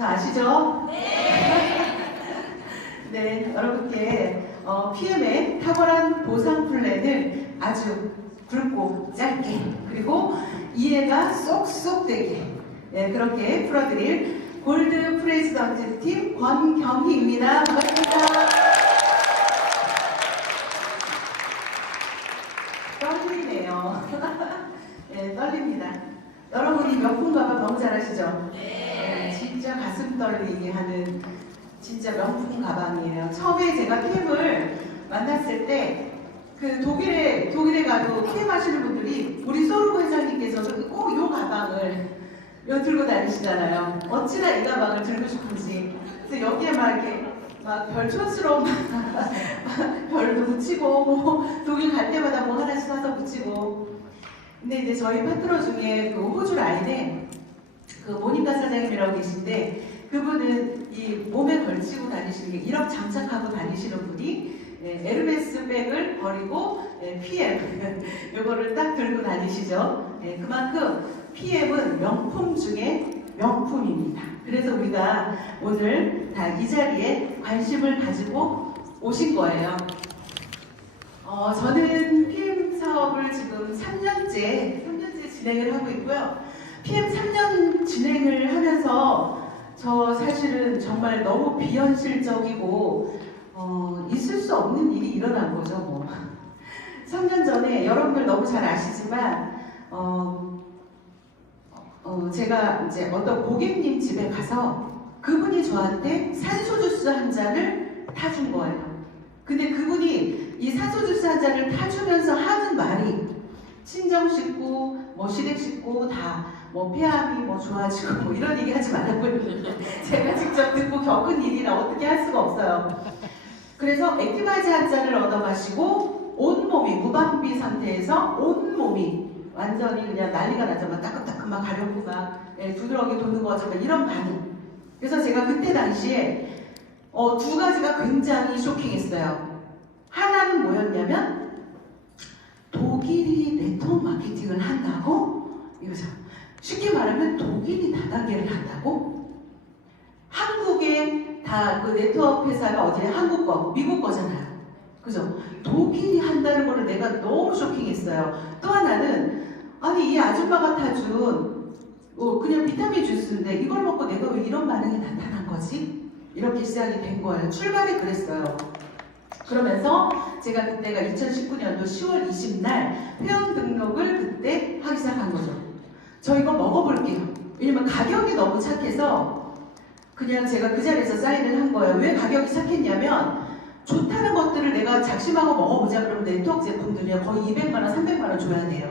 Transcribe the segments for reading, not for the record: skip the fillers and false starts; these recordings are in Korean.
저 아시죠? 네, 여러분께 PM의 탁월한 보상 플랜을 아주 굵고 짧게 그리고 이해가 쏙쏙 되게 그렇게 풀어드릴 골드 프레지던트 팀 권경희입니다. 반갑습니다. 떨리네요. 네, 떨립니다. 여러분이 명품 가방 너무 잘 아시죠? 네, 진짜 가슴 떨리게 하는 진짜 명품 가방이에요. 처음에 제가 PM을 만났을 때 그 독일에 가도 PM 하시는 분들이 우리 소르고 회장님께서도 꼭 이 가방을 들고 다니시잖아요. 어찌나 이 가방을 들고 싶은지. 그래서 여기에 막 이렇게 막 별촌스러운 별도 붙이고 뭐 독일 갈 때마다 뭐 하나씩 사서 붙이고. 근데 이제 저희 파트너 중에 그 호주 라인에 그 모니카 사장님이라고 계신데 그분은 이 몸에 걸치고 다니시는 게 1억 장착하고 다니시는 분이 에르메스 백을 버리고 PM 이거를 딱 들고 다니시죠. 그만큼 PM은 명품 중에 명품입니다. 그래서 우리가 오늘 다 이 자리에 관심을 가지고 오신 거예요. 저는 PM 사업을 지금 3년째 진행을 하고 있고요. PM 3년 진행을 하면서 저 사실은 정말 너무 비현실적이고 있을 수 없는 일이 일어난 거죠. 뭐 3년 전에 여러분들 너무 잘 아시지만 제가 이제 어떤 고객님 집에 가서 그분이 저한테 산소주스 한 잔을 타준 거예요. 근데 그분이 이 산소주스 한 잔을 타주면서 하는 말이 친정 식구, 뭐 시댁 식구 다 뭐 폐암이 뭐 좋아지고 뭐 이런 얘기 하지 말라고요. 제가 직접 듣고 겪은 일이라 어떻게 할 수가 없어요. 그래서 액티바이즈 한 잔을 얻어 마시고 온몸이 무방비 상태에서 온몸이 완전히 그냥 난리가 나죠. 막 따끔따끔 막 가렵고 막 두드러기 도는 거죠. 막 이런 반응. 그래서 제가 그때 당시에 두 가지가 굉장히 쇼킹했어요. 하나는 뭐였냐면 독일이 네트워크 마케팅을 한다고? 이거죠. 쉽게 말하면 독일이 다단계를 한다고? 한국에 다 그 네트워크 회사가 어제 한국 거, 미국 거잖아요. 그죠? 독일이 한다는 거를 내가 너무 쇼킹했어요. 또 하나는 아니 이 아줌마가 타준 그냥 비타민 주스인데 이걸 먹고 내가 왜 이런 반응이 나타난 거지? 이렇게 시작이 된 거예요. 출발이 그랬어요. 그러면서 제가 그때가 2019년도 10월 20날 회원 등록을 그때 하기 시작한 거죠. 저 이거 먹어볼게요. 왜냐면 가격이 너무 착해서 그냥 제가 그 자리에서 사인을 한 거예요. 왜 가격이 착했냐면 좋다는 것들을 내가 작심하고 먹어보자 그러면 네트워크 제품들이 거의 200만원, 300만원 줘야 돼요.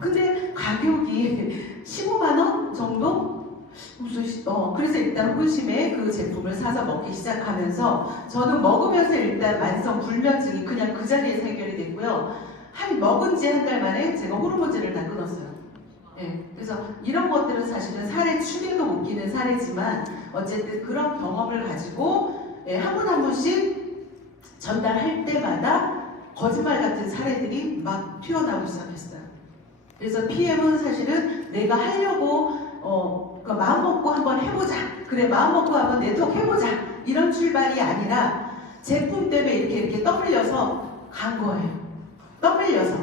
근데 가격이 15만원 정도? 그래서 일단 호심에 그 제품을 사서 먹기 시작하면서 저는 먹으면서 일단 만성 불면증이 그냥 그 자리에서 해결이 됐고요. 먹은 지 한 달 만에 제가 호르몬제를 다 끊었어요. 그래서 이런 것들은 사실은 사례 축에도 웃기는 사례지만 어쨌든 그런 경험을 가지고 한 분 한 분씩 전달할 때마다 거짓말 같은 사례들이 막 튀어나오기 시작했어요. 그래서 PM은 사실은 내가 하려고 마음 먹고 한번 해보자. 그래 마음 먹고 한번 네트워크 해보자. 이런 출발이 아니라 제품 때문에 이렇게 떠밀려서 간 거예요. 떠밀려서.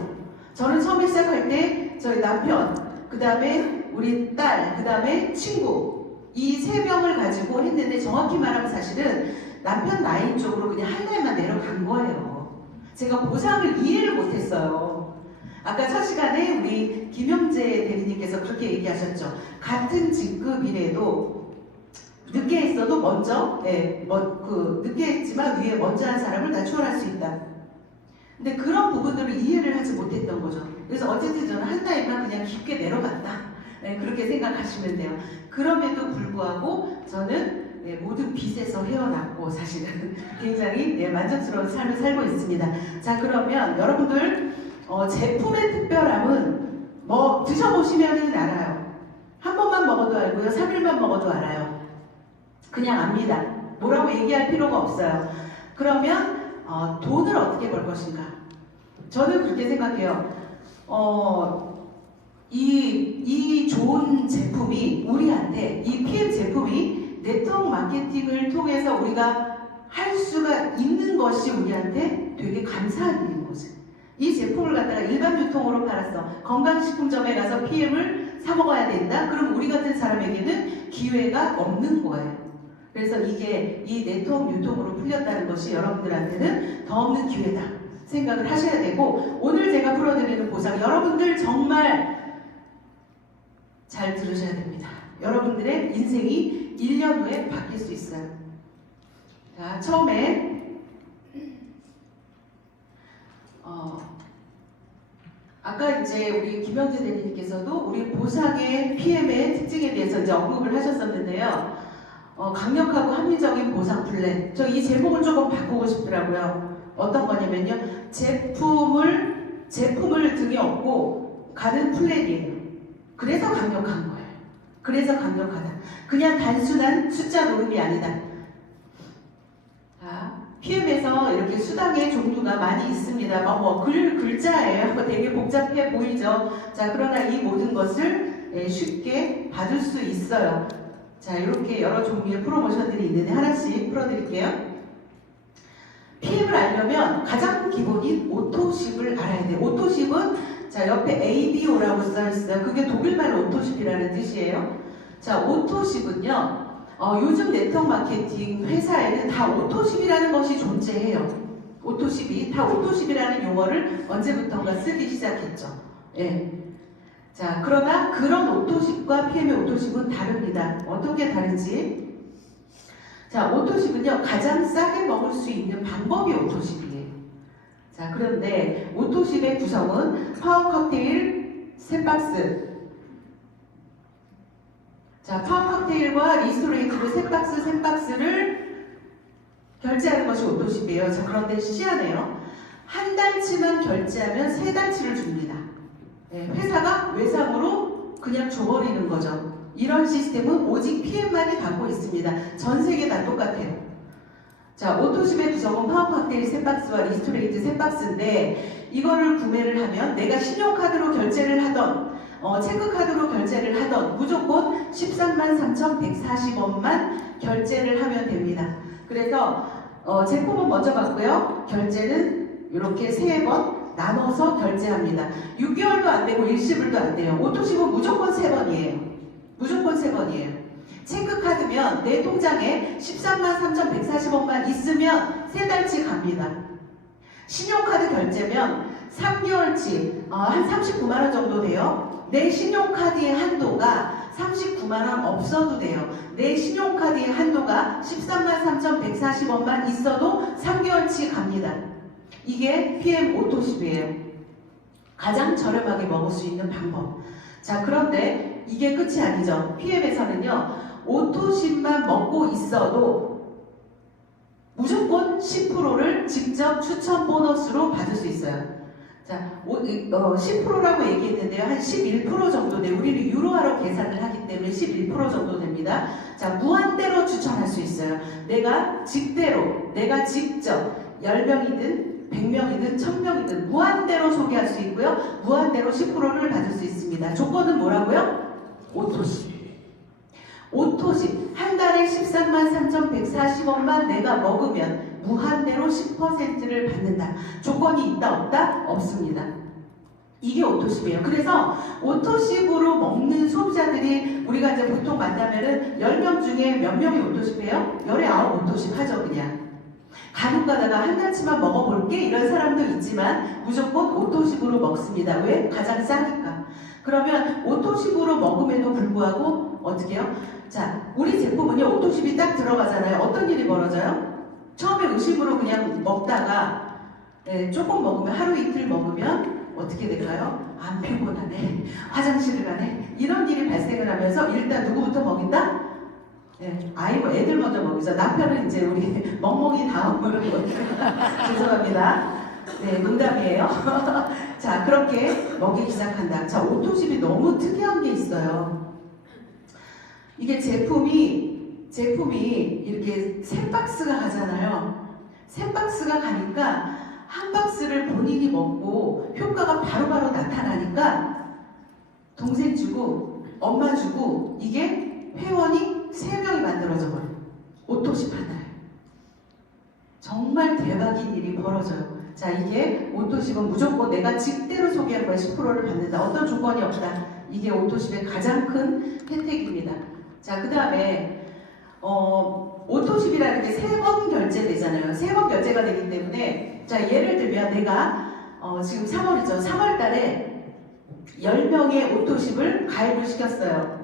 저는 처음에 시작할 때 저희 남편 그 다음에 우리 딸, 그 다음에 친구 이 3명을 가지고 했는데 정확히 말하면 사실은 남편 라인 쪽으로 그냥 한 라인만 내려간 거예요. 제가 보상을 이해를 못했어요. 아까 첫 시간에 우리 김영재 대리님께서 그렇게 얘기하셨죠. 같은 직급이라도 늦게 했어도 먼저 늦게 했지만 위에 먼저 한 사람을 다 추월할 수 있다. 근데 그런 부분들을 이해를 하지 못했던 거죠. 그래서 어쨌든 저는 한 라인만 그냥 깊게 내려갔다. 그렇게 생각하시면 돼요. 그럼에도 불구하고 저는 모든 빚에서 헤어났고 사실은 굉장히 만족스러운 삶을 살고 있습니다. 자 그러면 여러분들 제품의 특별함은 뭐 드셔보시면 알아요. 한 번만 먹어도 알고요. 3일만 먹어도 알아요. 그냥 압니다. 뭐라고 얘기할 필요가 없어요. 그러면 돈을 어떻게 벌 것인가? 저는 그렇게 생각해요. 이 좋은 제품이 우리한테 이 PM 제품이 네트워크 마케팅을 통해서 우리가 할 수가 있는 것이 우리한테 되게 감사한 일인 거지. 이 제품을 갖다가 일반 유통으로 팔았어. 건강식품점에 가서 PM을 사 먹어야 된다? 그럼 우리 같은 사람에게는 기회가 없는 거예요. 그래서 이게 이 네트워크 유통으로 풀렸다는 것이 여러분들한테는 더 없는 기회다 생각을 하셔야 되고, 오늘 제가 풀어드리는 보상 여러분들 정말 잘 들으셔야 됩니다. 여러분들의 인생이 1년 후에 바뀔 수 있어요. 자, 처음에 아까 이제 우리 김영재 대리님께서도 우리 보상의 PM의 특징에 대해서 이제 언급을 하셨었는데요. 강력하고 합리적인 보상 플랜. 저 이 제목을 조금 바꾸고 싶더라고요. 어떤 거냐면요. 제품을 등에 업고 가는 플랜이에요. 그래서 강력한 거예요. 그래서 강력하다. 그냥 단순한 숫자 노름이 아니다. 자, PM에서 이렇게 수당의 종류가 많이 있습니다. 글자예요. 되게 복잡해 보이죠. 자, 그러나 이 모든 것을 쉽게 받을 수 있어요. 자, 이렇게 여러 종류의 프로모션들이 있는데 하나씩 풀어드릴게요. PM을 알려면 가장 기본인 오토십을 알아야 돼요. 오토십은 자, 옆에 ABO라고 써있어요. 그게 독일말 오토십이라는 뜻이에요. 자, 오토십은요. 요즘 네트워크 마케팅 회사에는 다 오토십이라는 것이 존재해요. 오토십이 다 오토십이라는 용어를 언제부턴가 쓰기 시작했죠. 예. 자, 그러나 그런 오토십과 PM의 오토십은 다릅니다. 어떻게 다른지. 자, 오토십은요, 가장 싸게 먹을 수 있는 방법이 오토십이에요. 자, 그런데 오토십의 구성은 파워 칵테일 3박스. 자, 파워 칵테일과 리스토레이티브 3박스를 결제하는 것이 오토십이에요. 자, 그런데 시원해요. 한 달치만 결제하면 3달치를 줍니다. 네, 회사가 외상으로 그냥 줘버리는 거죠. 이런 시스템은 오직 PM만이 갖고 있습니다. 전 세계 다 똑같아요. 자, 오토십의 구성은 파워 칵테일 3박스와 리스토레이트 3박스인데 이거를 구매를 하면 내가 신용카드로 결제를 하던 체크카드로 결제를 하던 무조건 133,140원만 결제를 하면 됩니다. 그래서 제품은 먼저 받고요. 결제는 이렇게 3번 나눠서 결제합니다. 6개월도 안 되고 일시불도 안 돼요. 오토십은 무조건 3번이에요. 무조건 3번이에요. 체크카드면 내 통장에 133,140원만 있으면 3달치 갑니다. 신용카드 결제면 3개월치 한 39만원 정도 돼요. 내 신용카드의 한도가 39만원 없어도 돼요. 내 신용카드의 한도가 133,140원만 있어도 3개월치 갑니다. 이게 PM 오토십이에요. 가장 저렴하게 먹을 수 있는 방법. 자, 그런데 이게 끝이 아니죠. PM에서는요, 오토십만 먹고 있어도 무조건 10%를 직접 추천 보너스로 받을 수 있어요. 자, 10%라고 얘기했는데요. 한 11% 정도 돼요. 우리는 유로화로 계산을 하기 때문에 11% 정도 됩니다. 자, 무한대로 추천할 수 있어요. 내가 직대로, 내가 직접 10명이든 100명이든 1000명이든 무한대로 소개할 수 있고요. 무한대로 10%를 받을 수 있습니다. 조건은 뭐라고요? 오토십. 오토십. 한 달에 133,140원만 내가 먹으면 무한대로 10%를 받는다. 조건이 있다 없다? 없습니다. 이게 오토십이에요. 그래서 오토십으로 먹는 소비자들이 우리가 이제 보통 만나면은 10명 중에 몇 명이 오토십해요? 19 오토십 하죠, 그냥. 간혹 가다가 한 달치만 먹어볼게 이런 사람도 있지만 무조건 오토십으로 먹습니다. 왜? 가장 싸니까. 그러면 오토십으로 먹음에도 불구하고 어떻게 해요? 자, 우리 제품은요, 오토십이 딱 들어가잖아요. 어떤 일이 벌어져요? 처음에 의심으로 그냥 먹다가 조금 먹으면, 하루 이틀 먹으면 어떻게 될까요? 안 피곤하네, 화장실을 가네, 이런 일이 발생을 하면서 일단 누구부터 먹인다? 네, 애들 먼저 먹이죠. 남편은 이제 우리 멍멍이 다음으로 죄송합니다. 네, 농담이에요. 자, 그렇게 먹이기 시작한다. 자, 오토십이 너무 특이한 게 있어요. 이게 제품이 이렇게 3박스가 가잖아요. 3박스가 가니까 한 박스를 본인이 먹고 효과가 바로바로 나타나니까 동생 주고 엄마 주고 이게 회원이 3명이 만들어져 버려요. 오토십 하나에. 정말 대박인 일이 벌어져요. 자, 이게 오토십은 무조건 내가 직대로 소개한 거에 10%를 받는다. 어떤 조건이 없다. 이게 오토십의 가장 큰 혜택입니다. 자, 그 다음에 오토십이라는 게 3번 결제되잖아요. 3번 결제가 되기 때문에, 자, 예를 들면 내가 지금 3월이죠. 3월 달에 10명의 오토십을 가입을 시켰어요.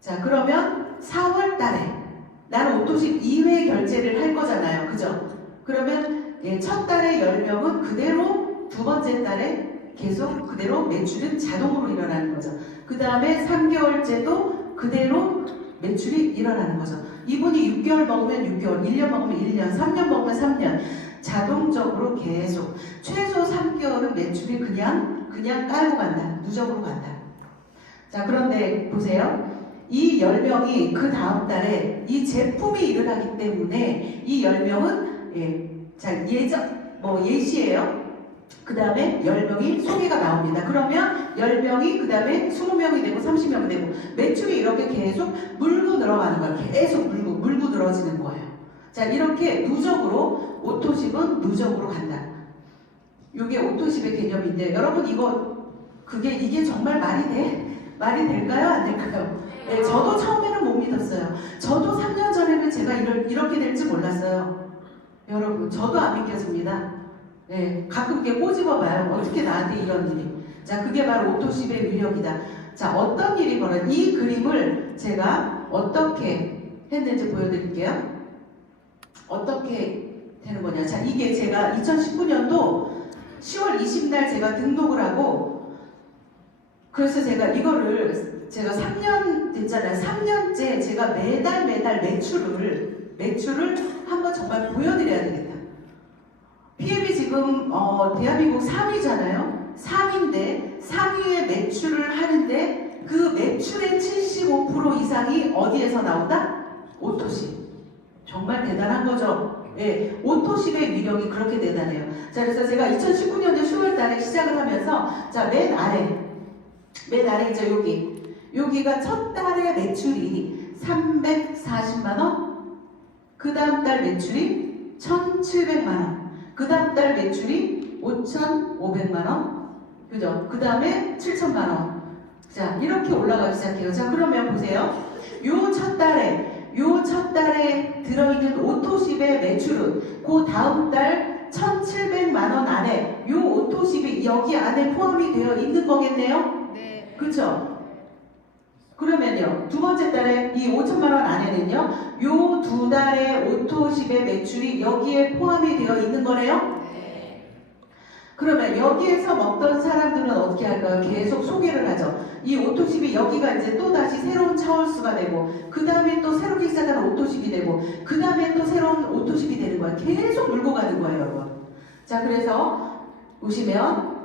자, 그러면 4월 달에 나는 오토십 2회 결제를 할 거잖아요. 그죠? 그러면 첫 달에 10명은 그대로 두 번째 달에 계속 그대로 매출은 자동으로 일어나는 거죠. 그 다음에 3개월째도 그대로 매출이 일어나는 거죠. 이분이 6개월 먹으면 6개월, 1년 먹으면 1년, 3년 먹으면 3년 자동적으로 계속 최소 3개월은 매출이 그냥 깔고 간다. 누적으로 간다. 자, 그런데 보세요. 이 10명이 그 다음 달에 이 제품이 일어나기 때문에 이 10명은 자, 예시예요. 그 다음에 10명이 소개가 나옵니다. 그러면 10명이 그 다음에 20명이 되고 30명이 되고 매출이 이렇게 계속 물고 늘어가는 거예요. 계속 물고 늘어지는 거예요. 자, 이렇게 누적으로 오토십은 누적으로 간다. 이게 오토십의 개념인데 여러분 이게 정말 말이 돼? 말이 될까요? 안 될까요? 네, 저도 처음에는 못 믿었어요. 저도 3년 전에는 제가 이렇게 될지 몰랐어요. 여러분, 저도 안 믿겨집니다. 네, 가끔 이렇게 꼬집어봐요. 어떻게 나한테 이런 일이. 자, 그게 바로 오토십의 위력이다. 자, 어떤 일이 벌어요? 이 그림을 제가 어떻게 했는지 보여드릴게요. 어떻게 되는 거냐. 자, 이게 제가 2019년도 10월 20날 제가 등록을 하고, 그래서 제가 이거를 제가 3년 됐잖아요. 3년째 제가 매달 매출을 한번 정말 보여드려야 되겠다. PM이 지금 대한민국 3위잖아요. 3위인데 3위의 매출을 하는데 그 매출의 75% 이상이 어디에서 나온다? 오토십. 정말 대단한 거죠. 예, 오토십의 위력이 그렇게 대단해요. 자, 그래서 제가 2019년도 10월 달에 시작을 하면서, 자, 맨 아래 이제 여기가 첫 달의 매출이 340만원, 그 다음 달 매출이 1700만원, 그 다음 달 매출이 5500만원, 그죠? 그 다음에 7000만원. 자, 이렇게 올라가기 시작해요. 자, 그러면 보세요. 요 첫 달에 들어있는 오토십의 매출은 그 다음 달 1700만원 안에 요 오토십이 여기 안에 포함이 되어 있는 거겠네요? 네. 그쵸? 그러면요, 두 번째 달에 이 5천만원 안에는요, 요 두 달의 오토십의 매출이 여기에 포함이 되어 있는 거네요? 그러면 여기에서 먹던 사람들은 어떻게 할까요? 계속 소개를 하죠. 이 오토십이 여기가 이제 또 다시 새로운 차월수가 되고, 그 다음에 또 새롭게 시작하는 오토십이 되고, 그 다음에 또 새로운 오토십이 되는 거예요. 계속 물고 가는 거예요, 여러분. 자, 그래서 보시면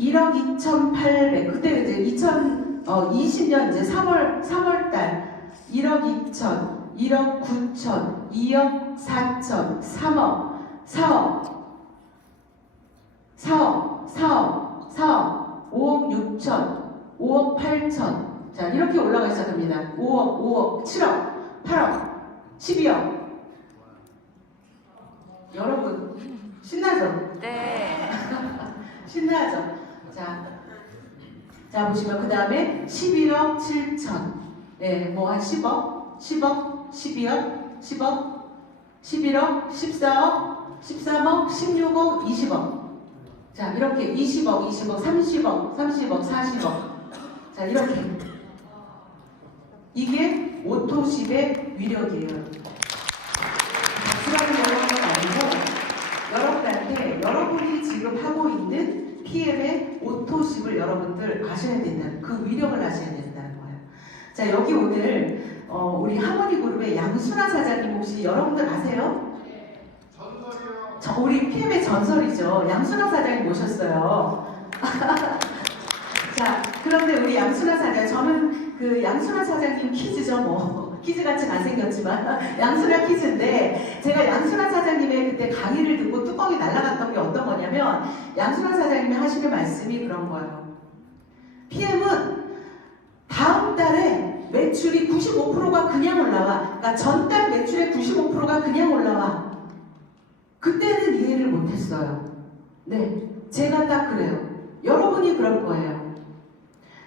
1억 2,800, 그때 이제 2020년 이제 3월 달 1억 2천, 1억 9천, 2억 4천, 3억, 4억, 5억 6천, 5억 8천. 자, 이렇게 올라가기 시작합니다. 5억, 7억, 8억, 12억. 여러분, 신나죠? 네. 신나죠? 자, 보시면 그 다음에 11억 7천. 네, 뭐 한 10억, 12억, 10억, 11억, 14억, 13억, 16억, 20억. 자, 이렇게 20억, 30억, 40억. 자, 이렇게. 이게 오토십의 위력이에요. 박수라는 건 아니고, 여러분한테 여러분이 지금 하고 있는 PM의 오토십을 여러분들 아셔야 된다는, 그 위력을 아셔야 된다는 거예요. 자, 여기 오늘 우리 하모니 그룹의 양순아 사장님 혹시 여러분들 아세요? 우리 PM의 전설이죠. 양순아 사장님 모셨어요. 자, 그런데 우리 양순아 사장, 저는 그 양순아 사장님 퀴즈죠, 뭐. 퀴즈같이 안 생겼지만, 양순아 퀴즈인데, 제가 양순아 사장님의 그때 강의를 듣고 뚜껑이 날아갔던 게 어떤 거냐면, 양순아 사장님이 하시는 말씀이 그런 거예요. PM은 다음 달에 매출이 95%가 그냥 올라와. 그러니까 전달 매출의 95%가 그냥 올라와. 그때는 이해를 못했어요. 네, 제가 딱 그래요. 여러분이 그럴 거예요.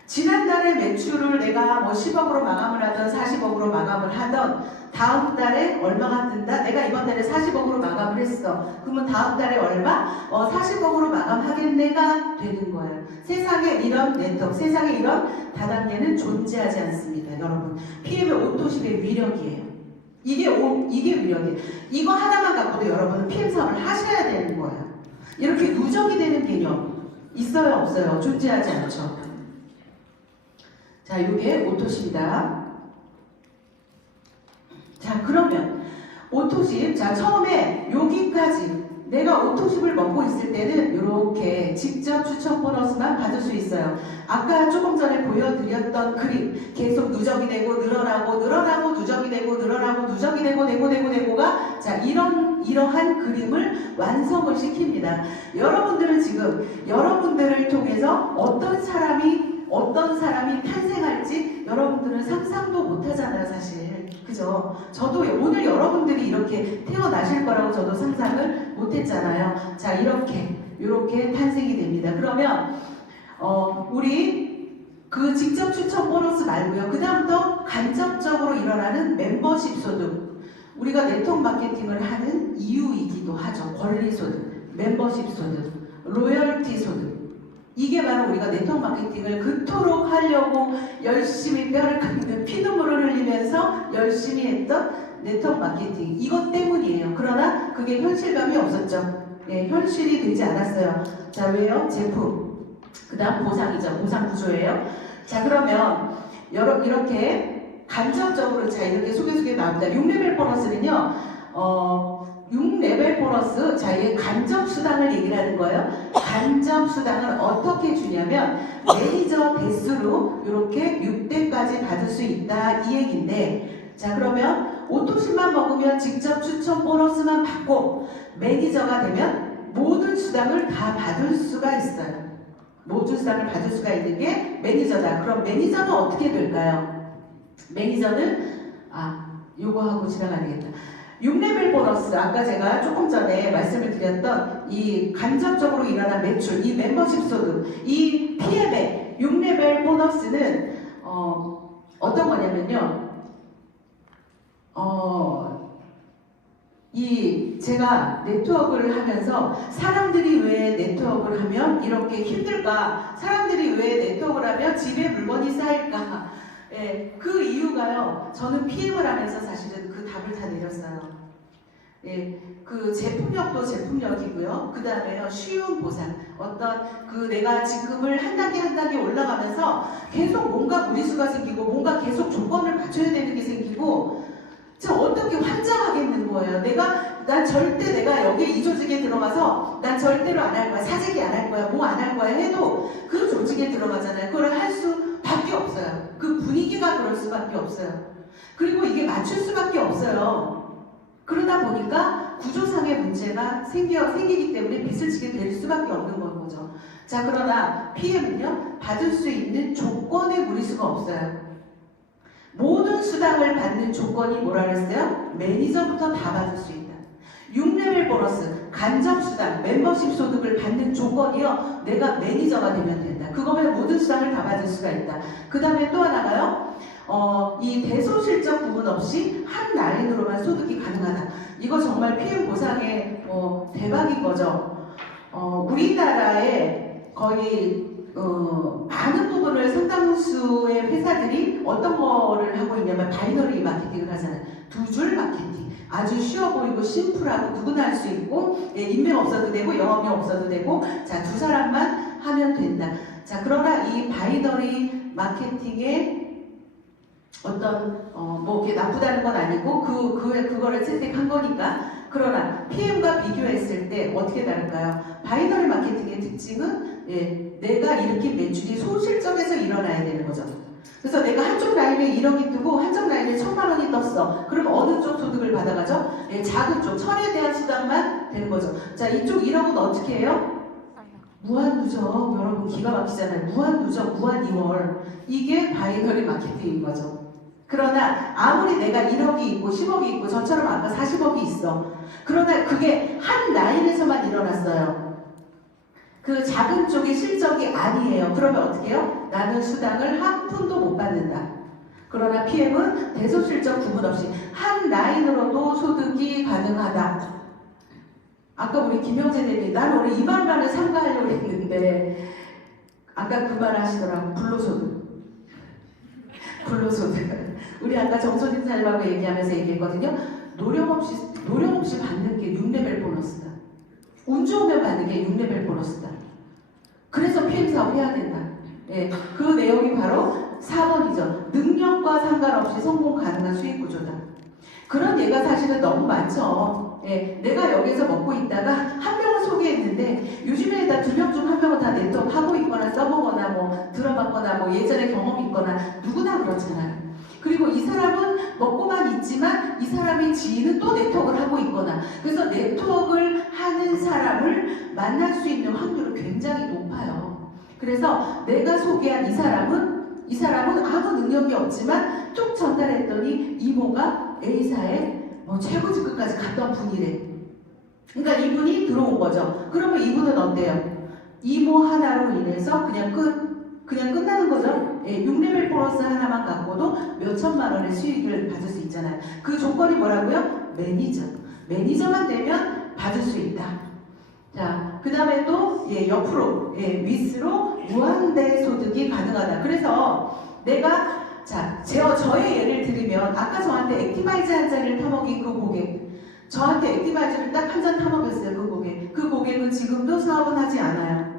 지난달에 매출을 내가 뭐 10억으로 마감을 하던 40억으로 마감을 하던 다음 달에 얼마가 뜬다? 내가 이번 달에 40억으로 마감을 했어. 그러면 다음 달에 얼마? 40억으로 마감하겠네가 되는 거예요. 세상에 이런 네트워크, 세상에 이런 다단계는 존재하지 않습니다. 여러분, PM의 오토십의 위력이에요. 이게 위력이에요. 이거 하나만 갖고도 여러분은 PM 사업을 하셔야 되는 거예요. 이렇게 누적이 되는 개념 있어요, 없어요? 존재하지 않죠. 자, 이게 오토십이다. 자, 그러면 오토십, 자, 처음에 여기까지 내가 오토십을 먹고 있을 때는 이렇게 직접 추천 보너스만 받을 수 있어요. 아까 조금 전에 보여드렸던 그림, 계속 누적이 되고 늘어나고 누적이 되고 늘어나고 누적이 되고 되고가, 자, 이러한 그림을 완성을 시킵니다. 여러분들은 지금 여러분들을 통해서 어떤 사람이 탄생할지 여러분들은 상상도 못하잖아요, 사실. 그죠? 저도 오늘 여러분들이 이렇게 태어나실 거라고 저도 상상을 못했잖아요. 자, 이렇게 탄생이 됩니다. 그러면 우리 그 직접 추천 보너스 말고요. 그 다음부터 간접적으로 일어나는 멤버십 소득. 우리가 네트워크 마케팅을 하는 이유이기도 하죠. 권리 소득, 멤버십 소득, 로열티 소득. 이게 바로 우리가 네트워크 마케팅을 그토록 하려고 열심히 뼈를 깎는 피눈물을 흘리면서 열심히 했던 네트워크 마케팅, 이것 때문이에요. 그러나 그게 현실감이 없었죠. 네, 현실이 되지 않았어요. 자, 왜요? 제품, 그 다음 보상이죠. 보상 구조예요. 자, 그러면 이렇게 간접적으로, 자, 이렇게 소개 나옵니다. 6레벨 보너스는요 6레벨 보너스, 자, 이게 간접 수당을 얘기를 하는 거예요. 간접 수당을 어떻게 주냐면 매니저 대수로 이렇게 6대까지 받을 수 있다, 이 얘기인데, 자, 그러면 오토십만 먹으면 직접 추천 보너스만 받고 매니저가 되면 모든 수당을 다 받을 수가 있어요. 모든 수당을 받을 수가 있는 게 매니저다. 그럼 매니저는 어떻게 될까요? 매니저는 요거 하고 지나가야 되겠다. 6레벨 보너스, 아까 제가 조금 전에 말씀을 드렸던 이 간접적으로 일어난 매출, 이 멤버십 소득, 이 PM의 6레벨 보너스는 어떤 거냐면요, 제가 네트워크를 하면서 사람들이 왜 네트워크를 하면 이렇게 힘들까? 사람들이 왜 네트워크를 하면 집에 물건이 쌓일까? 예, 그 이유가요, 저는 PM을 하면서 사실은 그 답을 다 내렸어요. 예, 그 제품력도 제품력이고요. 그 다음에요, 쉬운 보상. 내가 지급을 한 단계 올라가면서 계속 뭔가 무리수가 생기고, 뭔가 계속 조건을 맞춰야 되는 게 생기고, 어떻게 환장하겠는 거예요. 난 절대 내가 여기 이 조직에 들어가서 난 절대로 안 할 거야. 사재기 안 할 거야. 뭐 안 할 거야 해도 그 조직에 들어가잖아요. 그걸 할 수밖에 없어요. 그 분위기가 그럴 수밖에 없어요. 그리고 이게 맞출 수밖에 없어요. 그러다 보니까 구조상의 문제가 생기기 때문에 빚을 지게 될 수밖에 없는 거죠. 자, 그러나 PM은요, 받을 수 있는 조건에 무리수가 없어요. 모든 수당을 받는 조건이 뭐라 그랬어요? 매니저부터 다 받을 수 있다. 6레벨 보너스, 간접 수당, 멤버십 소득을 받는 조건이요, 내가 매니저가 되면 된다. 그거면 모든 수당을 다 받을 수가 있다. 그 다음에 또 하나가요, 이 대소실적 부분 없이 한 라인으로만 소득이 가능하다. 이거 정말 PM 보상의 대박인 거죠. 우리나라에 거의 많은 부분을 상당수의 회사들이 어떤 거를 하고 있냐면 바이너리 마케팅을 하잖아요. 두 줄 마케팅. 아주 쉬워 보이고 심플하고 누구나 할 수 있고, 예, 인맥 없어도 되고 영업력 없어도 되고, 자, 두 사람만 하면 된다. 자, 그러나 이 바이너리 마케팅의 뭐 이게 나쁘다는 건 아니고 그거를 채택한 거니까. 그러나 PM과 비교했을 때 어떻게 다를까요? 바이너리 마케팅의 특징은, 예, 내가 일으킨 매출이 소실적에서 일어나야 되는 거죠. 그래서 내가 한쪽 라인에 1억이 뜨고 한쪽 라인에 1,000만 원이 떴어. 그럼 어느 쪽 소득을 받아가죠? 예, 작은 쪽, 천에 대한 수당만 되는 거죠. 자, 이쪽 1억은 어떻게 해요? 무한 누적. 여러분 기가 막히잖아요. 무한 누적, 무한 2월. 이게 바이너리 마케팅인 거죠. 그러나 아무리 내가 1억이 있고 10억이 있고 저처럼 아까 40억이 있어. 그러나 그게 한 라인에서만 일어났어요. 그 작은 쪽의 실적이 아니에요. 그러면 어떻게 해요? 나는 수당을 한 푼도 못 받는다. 그러나 PM은 대소실적 구분 없이 한 라인으로도 소득이 가능하다. 아까 우리 김영재 대표님, 나는 원래 이 말만을 삼가하려고 했는데 아까 그 말 하시더라고. 불로소득. 불로소득. 우리 아까 정소진 사님하고 얘기하면서 얘기했거든요. 노력 없이 받는 게 6레벨 보너스다. 운 좋으면 받는 게 6레벨 보너스다. 그래서 PM 사업 해야 된다. 예, 그 내용이 바로 4번이죠. 능력과 상관없이 성공 가능한 수익 구조다. 그런 예가 사실은 너무 많죠. 예, 내가 여기서 먹고 있다가 한 명을 소개했는데 요즘에 다 2명 중 1명은 다 네트워크 하고 있거나 써보거나 뭐 들어봤거나 뭐 예전에 경험이 있거나 누구나 그렇잖아요. 그리고 이 사람은 먹고만 있지만 이 사람의 지인은 또 네트워크를 하고 있거나 그래서 네트워크를 하는 사람을 만날 수 있는 확률은 굉장히 높아요. 그래서 내가 소개한 이 사람은 아무 능력이 없지만 쭉 전달했더니 이모가 A사에 뭐 최고 직급까지 갔던 분이래. 그러니까 이분이 들어온 거죠. 그러면 이분은 어때요? 이모 하나로 인해서 그냥 끝나는 거죠. 예, 6레벨 보너스 하나만 갖고도 몇 천만 원의 수익을 받을 수 있잖아요. 그 조건이 뭐라고요? 매니저만 되면 받을 수 있다. 자, 그 다음에 또 옆으로 윗으로 무한대 소득이 가능하다. 그래서 내가 저의 예를 들으면 아까 저한테 액티바이즈 한 잔을 타먹인 그 고객, 저한테 액티바이즈를 딱 한 잔 타먹였어요. 그 고객은 지금도 사업은 하지 않아요.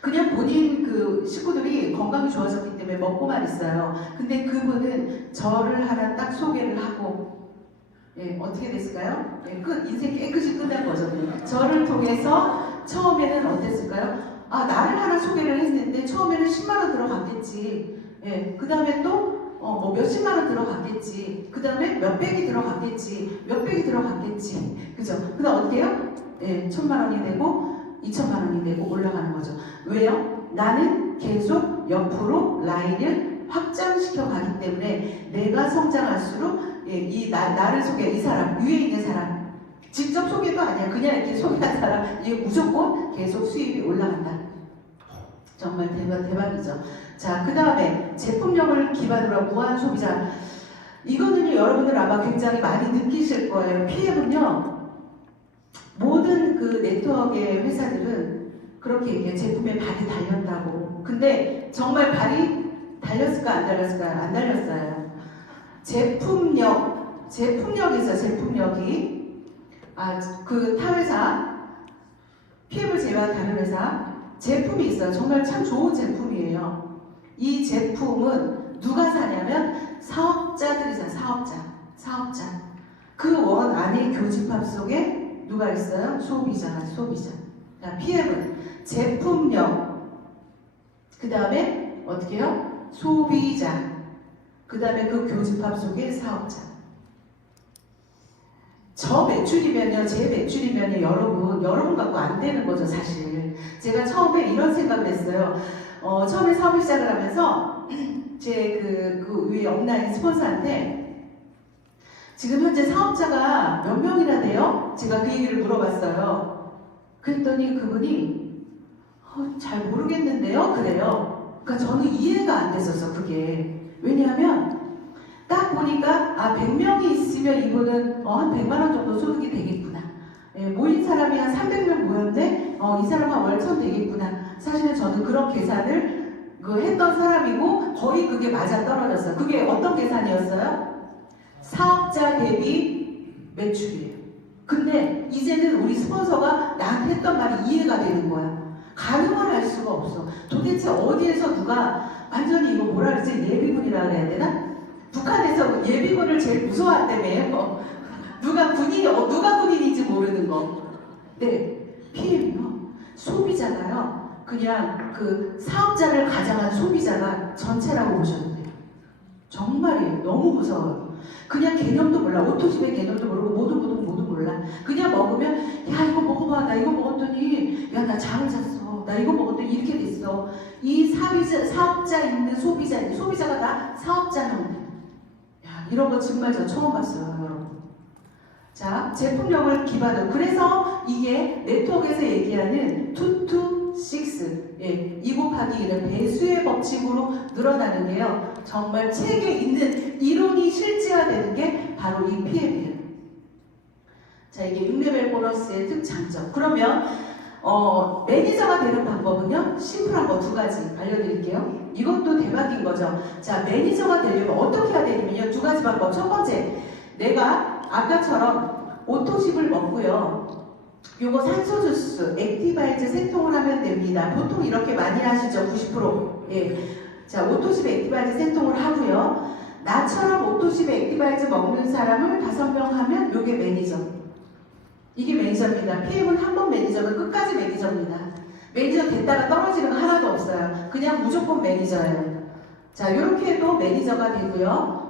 그냥 본인 그 식구들이 건강이 좋아졌기 때문에 먹고만 있어요. 근데 그분은 저를 하나 딱 소개를 하고 어떻게 됐을까요? 인생 깨끗이 끝난 거죠. 저를 통해서 처음에는 어땠을까요? 나를 하나 소개를 했는데 처음에는 10만 원 들어갔겠지. 그 다음에 또 뭐 몇십만 원 들어갔겠지. 그 다음에 몇백이 들어갔겠지. 그죠? 그 다음 어떻게 해요? 1,000만 원이 되고 2,000만 원이 되고 올라가는 거죠. 왜요? 나는 계속 옆으로 라인을 확장시켜 가기 때문에 내가 성장할수록 나를 소개, 이 사람, 위에 있는 사람 직접 소개도 아니야. 그냥 이렇게 소개한 사람 이게 무조건 계속 수입이 올라간다. 정말 대박이죠. 자, 그 다음에 제품력을 기반으로 한 무한 소비자. 이거는요, 여러분들 아마 굉장히 많이 느끼실 거예요. PM은요, 모든 그 네트워크의 회사들은 그렇게 얘기해요. 제품에 발이 달렸다고. 근데 정말 발이 달렸을까, 안 달렸을까요? 안 달렸어요. 제품력이 있어요. 제품력이. 그 타 회사, PM을 제외한 다른 회사, 제품이 있어요. 정말 참 좋은 제품이에요. 이 제품은 누가 사냐면 사업자들이 사요. 사업자. 그 원 안에 교집합 속에 누가 있어요? 소비자. 자, PM은 제품력, 그 다음에 어떻게 해요? 소비자, 그 다음에 그 교집합 속에 사업자. 제 매출이면요, 여러분 갖고 안 되는 거죠, 사실. 제가 처음에 이런 생각을 했어요. 처음에 사업을 시작을 하면서, 제 그 위에 업라인 스폰서한테, 지금 현재 사업자가 몇 명이나 돼요? 제가 그 얘기를 물어봤어요. 그랬더니 그분이, 잘 모르겠는데요? 그래요. 그러니까 저는 이해가 안 됐었어, 그게. 왜냐하면, 딱 보니까 100명이 있으면 이분은 한 100만 원 정도 소득이 되겠구나. 모인 사람이 한 300명 모였는데 이 사람은 월 1,000 되겠구나. 사실은 저는 그런 계산을 했던 사람이고 거의 그게 맞아 떨어졌어요. 그게 어떤 계산이었어요? 사업자 대비 매출이에요. 근데 이제는 우리 스폰서가 나한테 했던 말이 이해가 되는 거야. 가늠을 할 수가 없어. 도대체 어디에서 누가 완전히 이거 뭐라 그러지? 예비군이라 그래야 되나? 북한에서 예비군을 제일 무서워한다며요. 누가 군인인지 모르는 거. 네, PM이요. 소비자가요. 그냥 그 사업자를 가장한 소비자가 전체라고 보셔도 돼요. 정말이에요. 너무 무서워요. 그냥 개념도 몰라. 오토집의 개념도 모르고 모든 몰라. 그냥 먹으면 야 이거 먹어봐. 나 이거 먹었더니 야 나 잠을 잤어. 나 이거 먹었더니 이렇게 됐어. 이 사업자 있는 소비자가 다 사업자 형태. 야 이런 거 정말 저 처음 봤어요 여러분. 자 제품력을 기반으로 그래서 이게 네트워크에서 얘기하는 2 to 6 2 곱하기 1은 배수의 법칙으로 늘어나는데요. 정말 책에 있는 이론이 실제화되는 게 바로 이 PM이에요. 자 이게 6레벨 보너스의 특장점. 그러면 매니저가 되는 방법은요. 심플한 거 2가지 알려드릴게요. 이것도 대박인 거죠. 자 매니저가 되려면 어떻게 해야 되냐면요. 2가지 방법. 첫 번째 아까 아까처럼 오토십을 먹고요. 요거 산소주스, 액티바이즈 생통을 하면 됩니다. 보통 이렇게 많이 하시죠. 90%. 예. 자, 오토십 액티바이즈 생통을 하고요. 나처럼 오토십 액티바이즈 먹는 사람을 5명 하면 요게 매니저. 이게 매니저입니다. PM은 한 번 매니저면 끝까지 매니저입니다. 매니저 됐다가 떨어지는 거 하나도 없어요. 그냥 무조건 매니저예요. 자, 요렇게 해도 매니저가 되고요.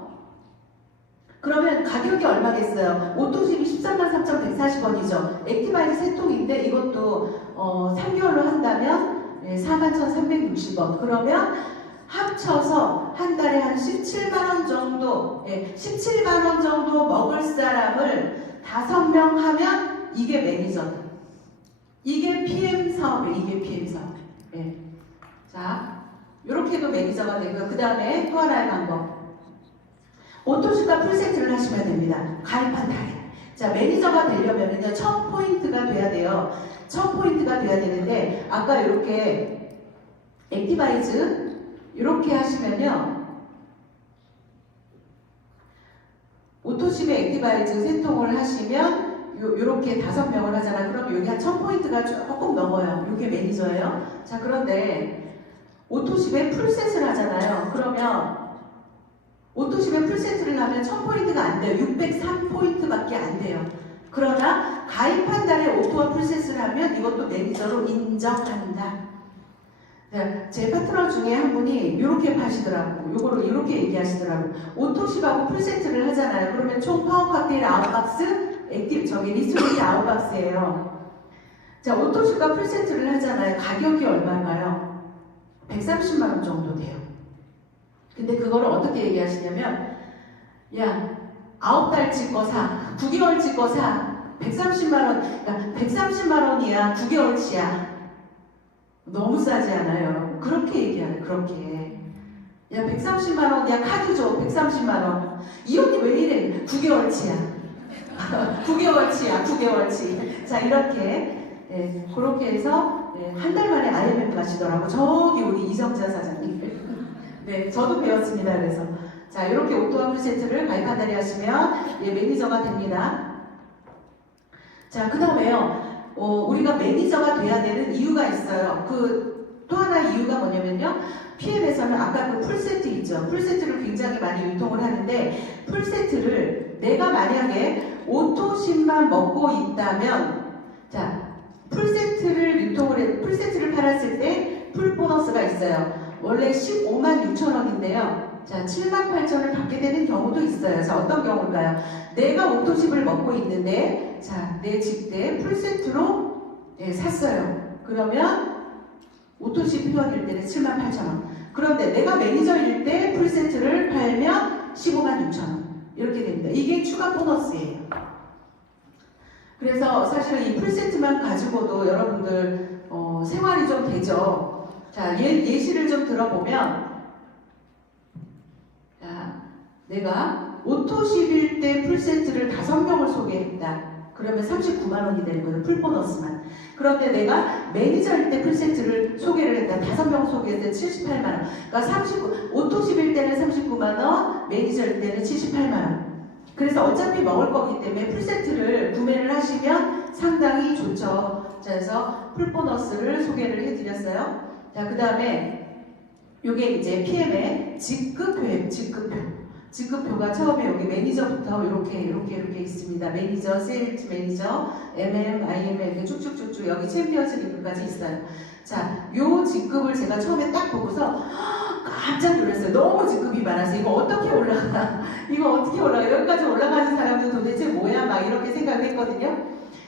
그러면 가격이 얼마겠어요? 오토십이 133,140원이죠. 액티바이즈 세 통인데 이것도 3개월로 한다면 41,360원. 그러면 합쳐서 한 달에 한 17만원 정도 17만원 정도 먹을 사람을 5명 하면 이게 매니저다. 이게 PM 사업이에요. 이게 PM 사업. 자, 이렇게도 매니저가 되고요. 그 다음에 또 하나의 방법. 오토십과 풀세트를 하시면 됩니다. 가입한 달에. 자, 매니저가 되려면은요, 1000포인트가 돼야 돼요. 1000포인트가 돼야 되는데, 아까 이렇게 액티바이즈, 이렇게 하시면요, 오토십에 액티바이즈 세통을 하시면, 요렇게 5명을 하잖아요. 그럼 여기 한 1000포인트가 조금 넘어요. 요게 매니저예요. 자, 그런데, 오토십에 풀셋을 하잖아요. 그러면, 오토십에 풀세트를 하면 1000포인트가 안 돼요. 603포인트밖에 안 돼요. 그러나 가입한 달에 오토와 풀세트를 하면 이것도 매니저로 인정한다. 제 파트너 중에 한 분이 이렇게 파시더라고. 요거를 이렇게 얘기하시더라고. 오토십하고 풀세트를 하잖아요. 그러면 총 파워 칵테일 9박스, 리스토리 9박스예요. 자, 오토십과 풀세트를 하잖아요. 가격이 얼마인가요? 130만원 정도 돼요. 근데 그거를 어떻게 얘기하시냐면, 야, 9달치 거 사, 9개월치 거 사, 130만원, 그러니까 130만원이야, 9개월치야. 너무 싸지 않아요, 여러분? 그렇게 얘기하네, 그렇게. 야, 130만원, 야, 카드 줘, 130만원. 이 언니 왜 이래? 9개월치야. 9개월치야, 9개월치. 자, 이렇게, 그렇게 해서, 한 달 만에 IMF 가시더라고. 저기 우리 이정자 사장님. 네, 저도 배웠습니다. 그래서 자 이렇게 오토와 풀세트를 가입한 달에 하시면 매니저가 됩니다. 자, 그 다음에요. 우리가 매니저가 돼야 되는 이유가 있어요. 또 하나 이유가 뭐냐면요. PM에서는 아까 그 풀세트 있죠. 풀세트를 굉장히 많이 유통을 하는데 풀세트를 내가 만약에 오토십만 먹고 있다면 자 풀세트를 팔았을 때 풀보너스가 있어요. 원래 15만 6천원인데요. 자, 7만 8천을 받게 되는 경우도 있어요. 자, 어떤 경우일까요? 내가 오토십을 먹고 있는데, 자, 내 집대 풀세트로 샀어요. 그러면 오토십 회원일 때는 7만 8천원. 그런데 내가 매니저일 때 풀세트를 팔면 15만 6천원. 이렇게 됩니다. 이게 추가 보너스예요. 그래서 사실 이 풀세트만 가지고도 여러분들 생활이 좀 되죠. 자, 예시를 좀 들어보면, 자, 내가 오토십일 때 풀세트를 5명을 소개했다. 그러면 39만원이 되는 거예요. 풀보너스만. 그런데 내가 매니저일 때 풀세트를 소개를 했다. 5명 소개했을 때 78만원. 그러니까 오토십일 때는 39만원, 매니저일 때는 78만원. 그래서 어차피 먹을 거기 때문에 풀세트를 구매를 하시면 상당히 좋죠. 자, 그래서 풀보너스를 소개를 해드렸어요. 자, 그 다음에 요게 이제 PM의 직급표예요. 직급표. 직급표가 처음에 여기 매니저부터 이렇게 있습니다. 매니저, 세일즈 매니저, MM, IM 이렇게 쭉쭉쭉쭉 여기 챔피언스 리그까지 있어요. 자, 요 직급을 제가 처음에 딱 보고서 깜짝 놀랐어요. 너무 직급이 많아서 이거 어떻게 올라가? 이거 어떻게 올라가? 여기까지 올라가는 사람들 도대체 뭐야? 막 이렇게 생각을 했거든요.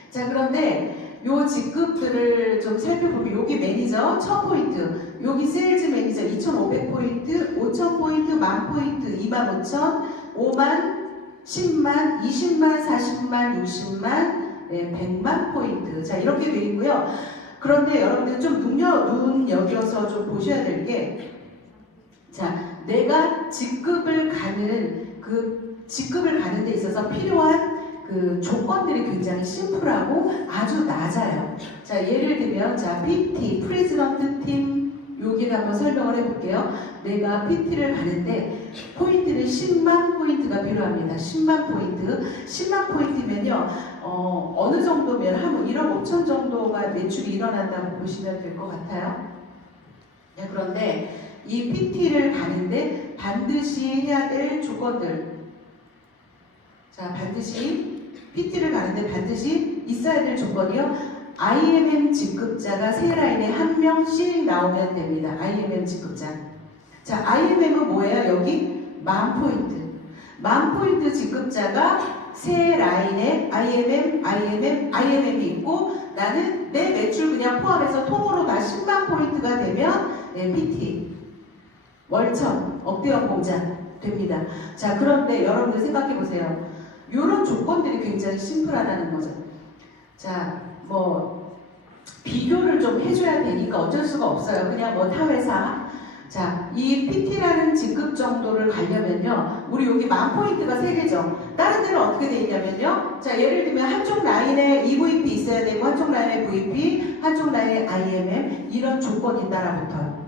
자, 그런데 요 직급들을 좀 살펴보면 여기 매니저 1000포인트, 여기 세일즈 매니저 2500포인트, 5000포인트, 10,000포인트, 25,000, 5만, 10만, 20만, 40만, 60만, 100만 포인트. 자, 이렇게 돼 있고요. 그런데 여러분들 좀 눈여겨서 좀 보셔야 될 게, 자, 내가 직급을 가는 데 있어서 필요한 그 조건들이 굉장히 심플하고 아주 낮아요. 자, 예를 들면, 자, PT, 프레지던트 팀, 여기를 한번 설명을 해볼게요. 내가 PT를 가는데 포인트는 10만 포인트가 필요합니다. 10만 포인트. 10만 포인트면요, 어느 정도면 한 1억 5천 정도가 매출이 일어난다고 보시면 될 것 같아요. 네, 그런데 이 PT를 가는데 반드시 해야 될 조건들. 자, 반드시 PT를 가는데 반드시 있어야 될 조건이요. IMM 직급자가 세 라인에 한 명씩 나오면 됩니다. IMM 직급자. 자, IMM은 뭐예요? 여기 10,000포인트. 10,000포인트 직급자가 세 라인에 IMM이 있고, 나는 내 매출 그냥 포함해서 통으로 다 10만 포인트가 되면 PT. 월천, 억대형 공장 됩니다. 자, 그런데 여러분들 생각해 보세요. 이런 조건들이 굉장히 심플하다는 거죠. 자, 뭐 비교를 좀 해줘야 되니까 어쩔 수가 없어요. 그냥 뭐 타 회사. 자, 이 PT라는 직급 정도를 가려면요, 우리 여기 10,000포인트가 3개죠. 다른 데는 어떻게 돼 있냐면요, 자, 예를 들면 한쪽 라인에 EVP 있어야 되고, 한쪽 라인에 VP, 한쪽 라인에 IMM, 이런 조건이 따라붙어요.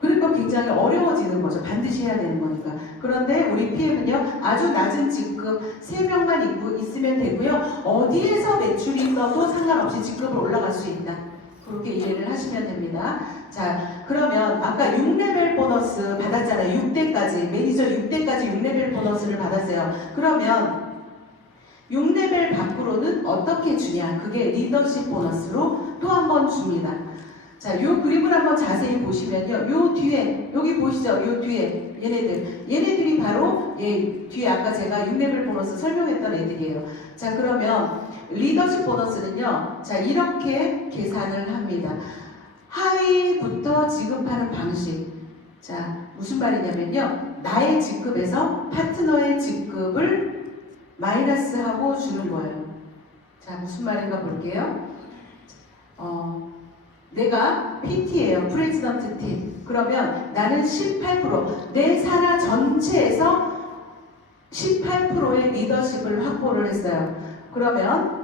그러니까 굉장히 어려워지는 거죠. 반드시 해야 되는 거니까. 그런데 우리 PM은요, 아주 낮은 직급 3명만 있으면 되고요. 어디에서 매출이 있어도 상관없이 직급을 올라갈 수 있다. 그렇게 이해를 하시면 됩니다. 자, 그러면 아까 6레벨 보너스 받았잖아요. 6대까지. 매니저 6대까지 6레벨 보너스를 받았어요. 그러면 6레벨 밖으로는 어떻게 주냐? 그게 리더십 보너스로 또 한 번 줍니다. 자, 요 그림을 한번 자세히 보시면요. 요 뒤에, 여기 보시죠? 요 뒤에, 얘네들이 바로, 뒤에 아까 제가 6레벨 보너스 설명했던 애들이에요. 자, 그러면 리더십 보너스는요, 자, 이렇게 계산을 합니다. 하위부터 지급하는 방식. 자, 무슨 말이냐면요, 나의 직급에서 파트너의 직급을 마이너스하고 주는 거예요. 자, 무슨 말인가 볼게요. 내가 PT예요. 프레지던트 팀. 그러면 나는 18%, 내 산하 전체에서 18%의 리더십을 확보를 했어요. 그러면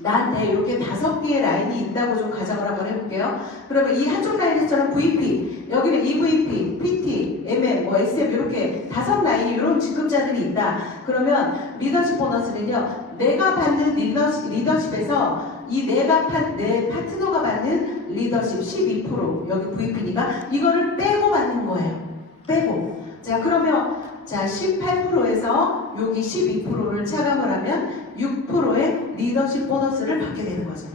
나한테 이렇게 5개의 라인이 있다고 좀 가정을 한번 해볼게요. 그러면 이 한쪽 라인에서는 VP, 여기는 EVP, PT, MM, 뭐 SM 이렇게 5라인이 이런 직급자들이 있다. 그러면 리더십 보너스는요, 내가 받는 리더십에서 내 파트너가 받는 리더십 12%, 여기 VP니까 이거를 빼고 받는 거예요. 빼고. 자, 그러면 자, 18%에서 여기 12%를 차감을 하면 6%의 리더십 보너스를 받게 되는 거죠.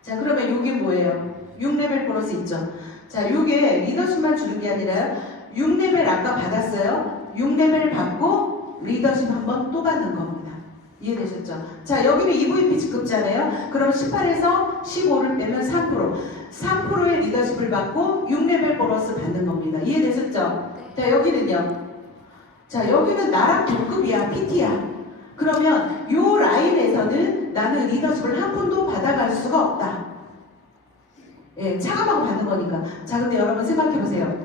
자, 그러면 이게 뭐예요? 6레벨 보너스 있죠? 자, 이게 리더십만 주는 게 아니라 6레벨 아까 받았어요. 6레벨 받고 리더십 한번 또 받는 겁니다. 이해되셨죠? 자, 여기는 EVP 직급자네요. 그럼 18에서 15를 빼면 3%의 리더십을 받고 6레벨 보너스 받는 겁니다. 이해되셨죠? 자, 여기는요. 자, 여기는 나랑 동급이야. PT야. 그러면 이 라인에서는 나는 리더십을 한 푼도 받아갈 수가 없다. 예, 차감하고 받는 거니까. 자, 근데 여러분 생각해보세요.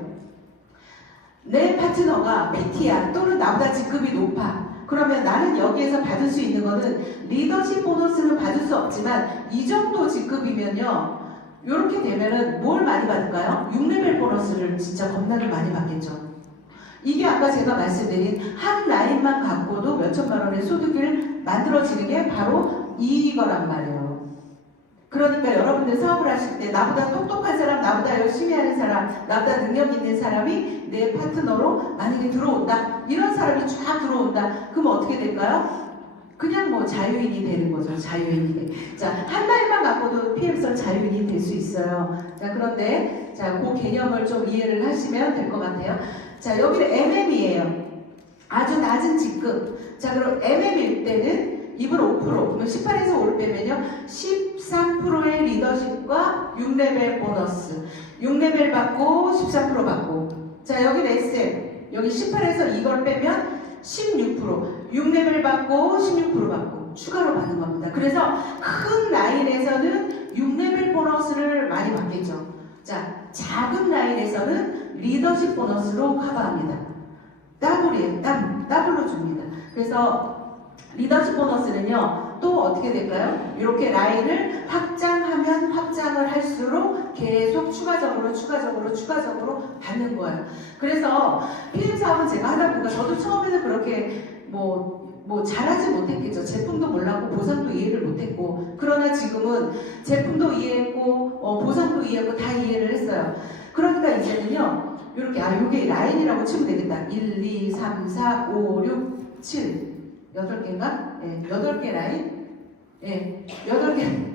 내 파트너가 PT야. 또는 나보다 직급이 높아. 그러면 나는 여기에서 받을 수 있는 거는 리더십 보너스는 받을 수 없지만 이 정도 직급이면요, 이렇게 되면은 뭘 많이 받을까요? 6레벨 보너스를 진짜 겁나게 많이 받겠죠. 이게 아까 제가 말씀드린 한 라인만 갖고도 몇천만 원의 소득을 만들어지는 게 바로 이거란 말이에요. 그러니까 여러분들 사업을 하실 때 나보다 똑똑한 사람, 나보다 열심히 하는 사람, 나보다 능력 있는 사람이 내 파트너로 만약에 들어온다. 이런 사람이 쫙 들어온다. 그럼 어떻게 될까요? 그냥 뭐 자유인이 되는 거죠. 자유인이. 자, 한 마일만 갖고도 PM선 자유인이 될 수 있어요. 자, 그런데 자, 그 개념을 좀 이해를 하시면 될 것 같아요. 자, 여기는 MM이에요. 아주 낮은 직급. 자, 그럼 MM일 때는 이분 5%, 그러면 18에서 5를 빼면요 13%의 리더십과 6레벨 보너스. 6레벨 받고 13% 받고. 자, 여기는 SM. 여기 18에서 이걸 빼면 16%, 6레벨 받고 16% 받고 추가로 받는 겁니다. 그래서 큰 라인에서는 6레벨 보너스를 많이 받겠죠. 자, 작은 라인에서는 리더십 보너스로 커버합니다. 더블이에요. 더블로 줍니다. 그래서 리더십 보너스는요, 또 어떻게 될까요? 이렇게 라인을 확장하면 확장을 할수록 계속 추가적으로 받는 거예요. 그래서 PM 사업은 제가 하다 보니까 저도 처음에는 그렇게 뭐 잘하지 못했겠죠. 제품도 몰랐고 보상도 이해를 못했고, 그러나 지금은 제품도 이해했고 보상도 이해했고 다 이해를 했어요. 그러니까 이제는요, 이렇게 요게 라인이라고 치면 되겠다. 1, 2, 3, 4, 5, 6, 7 8개인가? 예, 8개 라인? 예, 8개.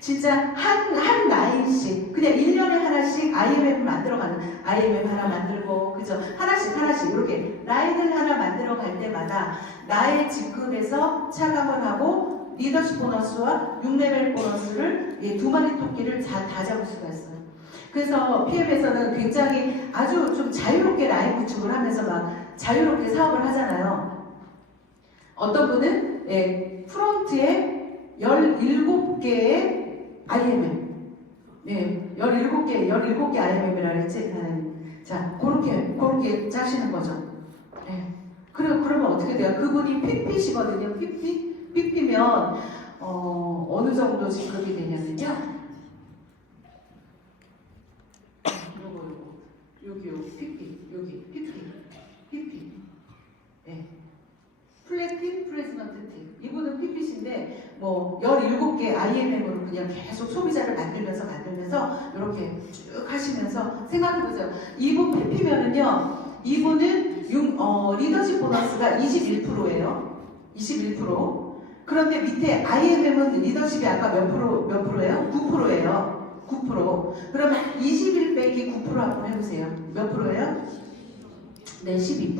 진짜 한 라인씩, 그냥 1년에 하나씩 IMM 만들어가는, IMM 하나 만들고, 그죠? 하나씩, 이렇게 라인을 하나 만들어갈 때마다 나의 직급에서 차감을 하고, 리더십 보너스와 6레벨 보너스를 두 마리 토끼를 다 잡을 수가 있어요. 그래서 PM에서는 굉장히 아주 좀 자유롭게 라인 구축을 하면서 막 자유롭게 사업을 하잖아요. 어떤 분은 프론트에 17개의 IMM, 17개 IMM이라 그랬지. 자, 그렇게 짜시는 거죠. 그러면 어떻게 돼요? 그분이 PP시거든요. PP면 어느 정도 직급이 되냐면요. 요거 PP. 플래팀, 프레지던트 팀. 이분은 PPC인데 17개 IMM으로 그냥 계속 소비자를 만들면서 이렇게 쭉 하시면서 생각해보세요. 이분 PP면은요, 이분은 리더십 보너스가 21%예요. 21%. 그런데 밑에 IMM은 리더십이 아까 몇 프로예요? 9%예요. 9%. 그러면 21 빼기 9% 한번 해보세요. 몇 프로예요? 네, 12%.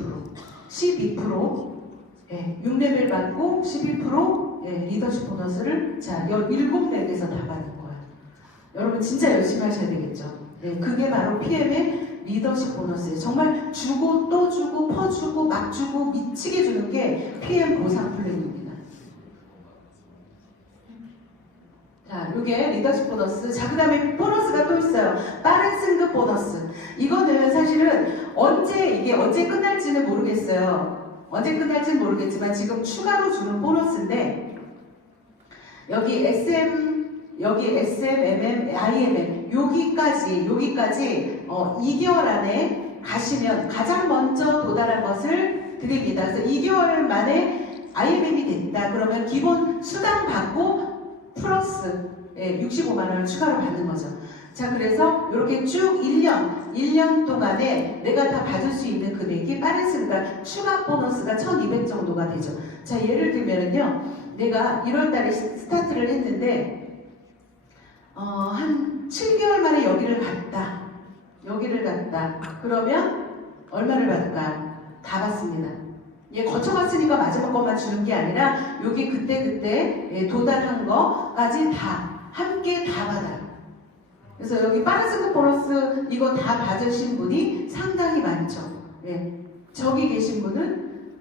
12%. 6레벨 받고 11% 리더십 보너스를 17렉에서 다 받는 거예요. 여러분 진짜 열심히 하셔야 되겠죠. 그게 바로 PM의 리더십 보너스예요. 정말 주고 또 주고 퍼주고 막 주고 미치게 주는 게 PM 보상 플랜입니다. 자, 이게 리더십 보너스. 자, 그 다음에 보너스가 또 있어요. 빠른 승급 보너스. 이거는 사실은 언제 끝날지는 모르겠어요. 언제 끝날지는 모르겠지만 지금 추가로 주는 보너스인데, 여기 SM, MM, IMM 여기까지 2개월 안에 가시면 가장 먼저 도달한 것을 드립니다. 그래서 2개월 만에 IMM이 됐다. 그러면 기본 수당 받고 플러스 65만 원을 추가로 받는 거죠. 자, 그래서 이렇게 쭉 1년 동안에 내가 다 받을 수 있는 금액이 빠른 승가 추가 보너스가 1200 정도가 되죠. 자, 예를 들면은요, 내가 1월달에 스타트를 했는데 한 7개월 만에 여기를 갔다. 그러면 얼마를 받을까요? 다 받습니다. 거쳐갔으니까 마지막 것만 주는 게 아니라 여기 그때 도달한 거까지 다 함께 다 받아요. 그래서 여기 빠른 승급 보너스 이거 다 받으신 분이 상당히 많죠. 저기 계신 분은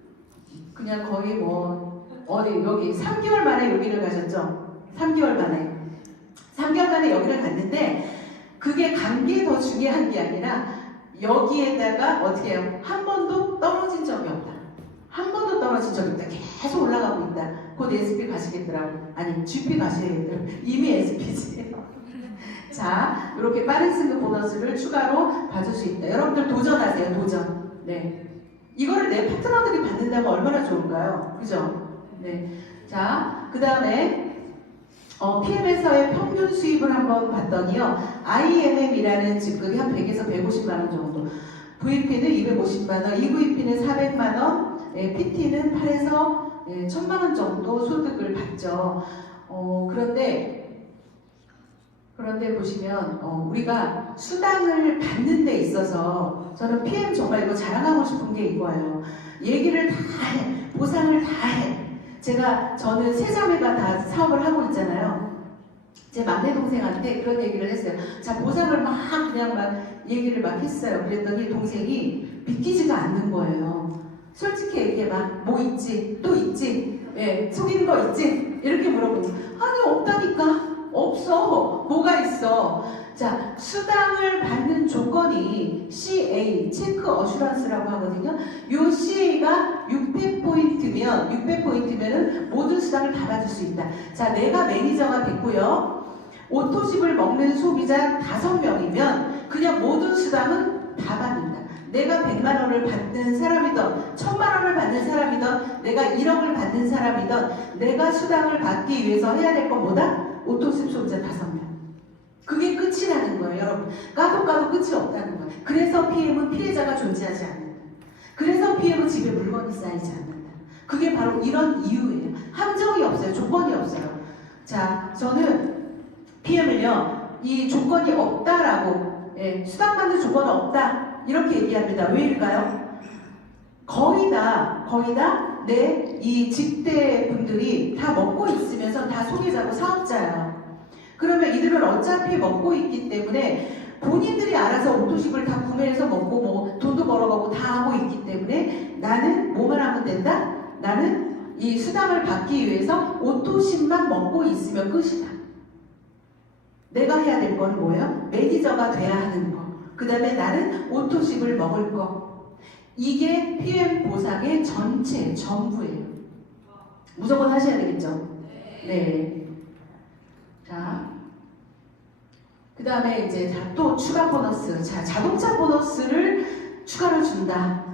그냥 거의 여기 3개월 만에 여기를 가셨죠. 3개월 만에 여기를 갔는데, 그게 간 게 더 중요한 게 아니라 여기에다가 어떻게 해요? 한 번도 떨어진 적이 없다. 계속 올라가고 있다. 곧 SP 가시겠더라고. 아니, GP 가시겠더라고. 이미 SP지. 자, 이렇게 빠른 승급 보너스를 추가로 받을 수 있다. 여러분들 도전하세요. 도전. 이거를 내 파트너들이 받는다면 얼마나 좋을까요? 그죠? 자, 그 다음에 PM에서의 평균 수입을 한번 봤더니요. IMM이라는 직급이 한 100에서 150만 원 정도, VP는 250만 원, EVP는 400만 원, PT는 8에서 1000만 원 정도 소득을 받죠. 그런데 보시면 우리가 수당을 받는 데 있어서 저는 PM 정말 이거 자랑하고 싶은 게 이거예요. 얘기를 다 해. 보상을 다 해. 저는 세 자매가 다 사업을 하고 있잖아요. 제 막내 동생한테 그런 얘기를 했어요. 자, 보상을 그냥 얘기를 했어요. 그랬더니 동생이 믿기지가 않는 거예요. 솔직히 얘기해 봐. 뭐 있지? 또 있지? 속이는 거 있지? 이렇게 물어보고. 아니, 없다니까. 없어. 뭐가 있어? 자, 수당을 받는 조건이 CA, 체크 어슈런스라고 하거든요. 요 CA가 600포인트면은 모든 수당을 다 받을 수 있다. 자, 내가 매니저가 됐고요. 오토십을 먹는 소비자 5명이면 그냥 모든 수당은 다 받는다. 내가 100만 원을 받는 사람이든 1000만 원을 받는 사람이든 내가 1억을 받는 사람이든 내가 수당을 받기 위해서 해야 될 건 뭐다? 오토십 소비자 5명. 그게 끝이라는 거예요, 여러분. 까도 끝이 없다는 거예요. 그래서 PM은 피해자가 존재하지 않는다. 그래서 PM은 집에 물건이 쌓이지 않는다. 그게 바로 이런 이유예요. 함정이 없어요. 조건이 없어요. 자, 저는 PM을요, 이 조건이 없다라고, 수당받는 조건은 없다, 이렇게 얘기합니다. 왜일까요? 거의 다 이 직대 분들이 다 먹고 있으면서 다 소비자고 사업자예요. 그러면 이들은 어차피 먹고 있기 때문에 본인들이 알아서 오토십을 다 구매해서 먹고 뭐 돈도 벌어가고 다 하고 있기 때문에 나는 뭐만 하면 된다? 나는 이 수당을 받기 위해서 오토십만 먹고 있으면 끝이다. 내가 해야 될 거는 뭐예요? 매니저가 돼야 하는 거. 그 다음에 나는 오토십을 먹을 거. 이게 PM 보상의 전부예요. 무조건 하셔야 되겠죠? 네. 자, 그 다음에 이제 또 추가 보너스. 자, 자동차 보너스를 추가로 준다.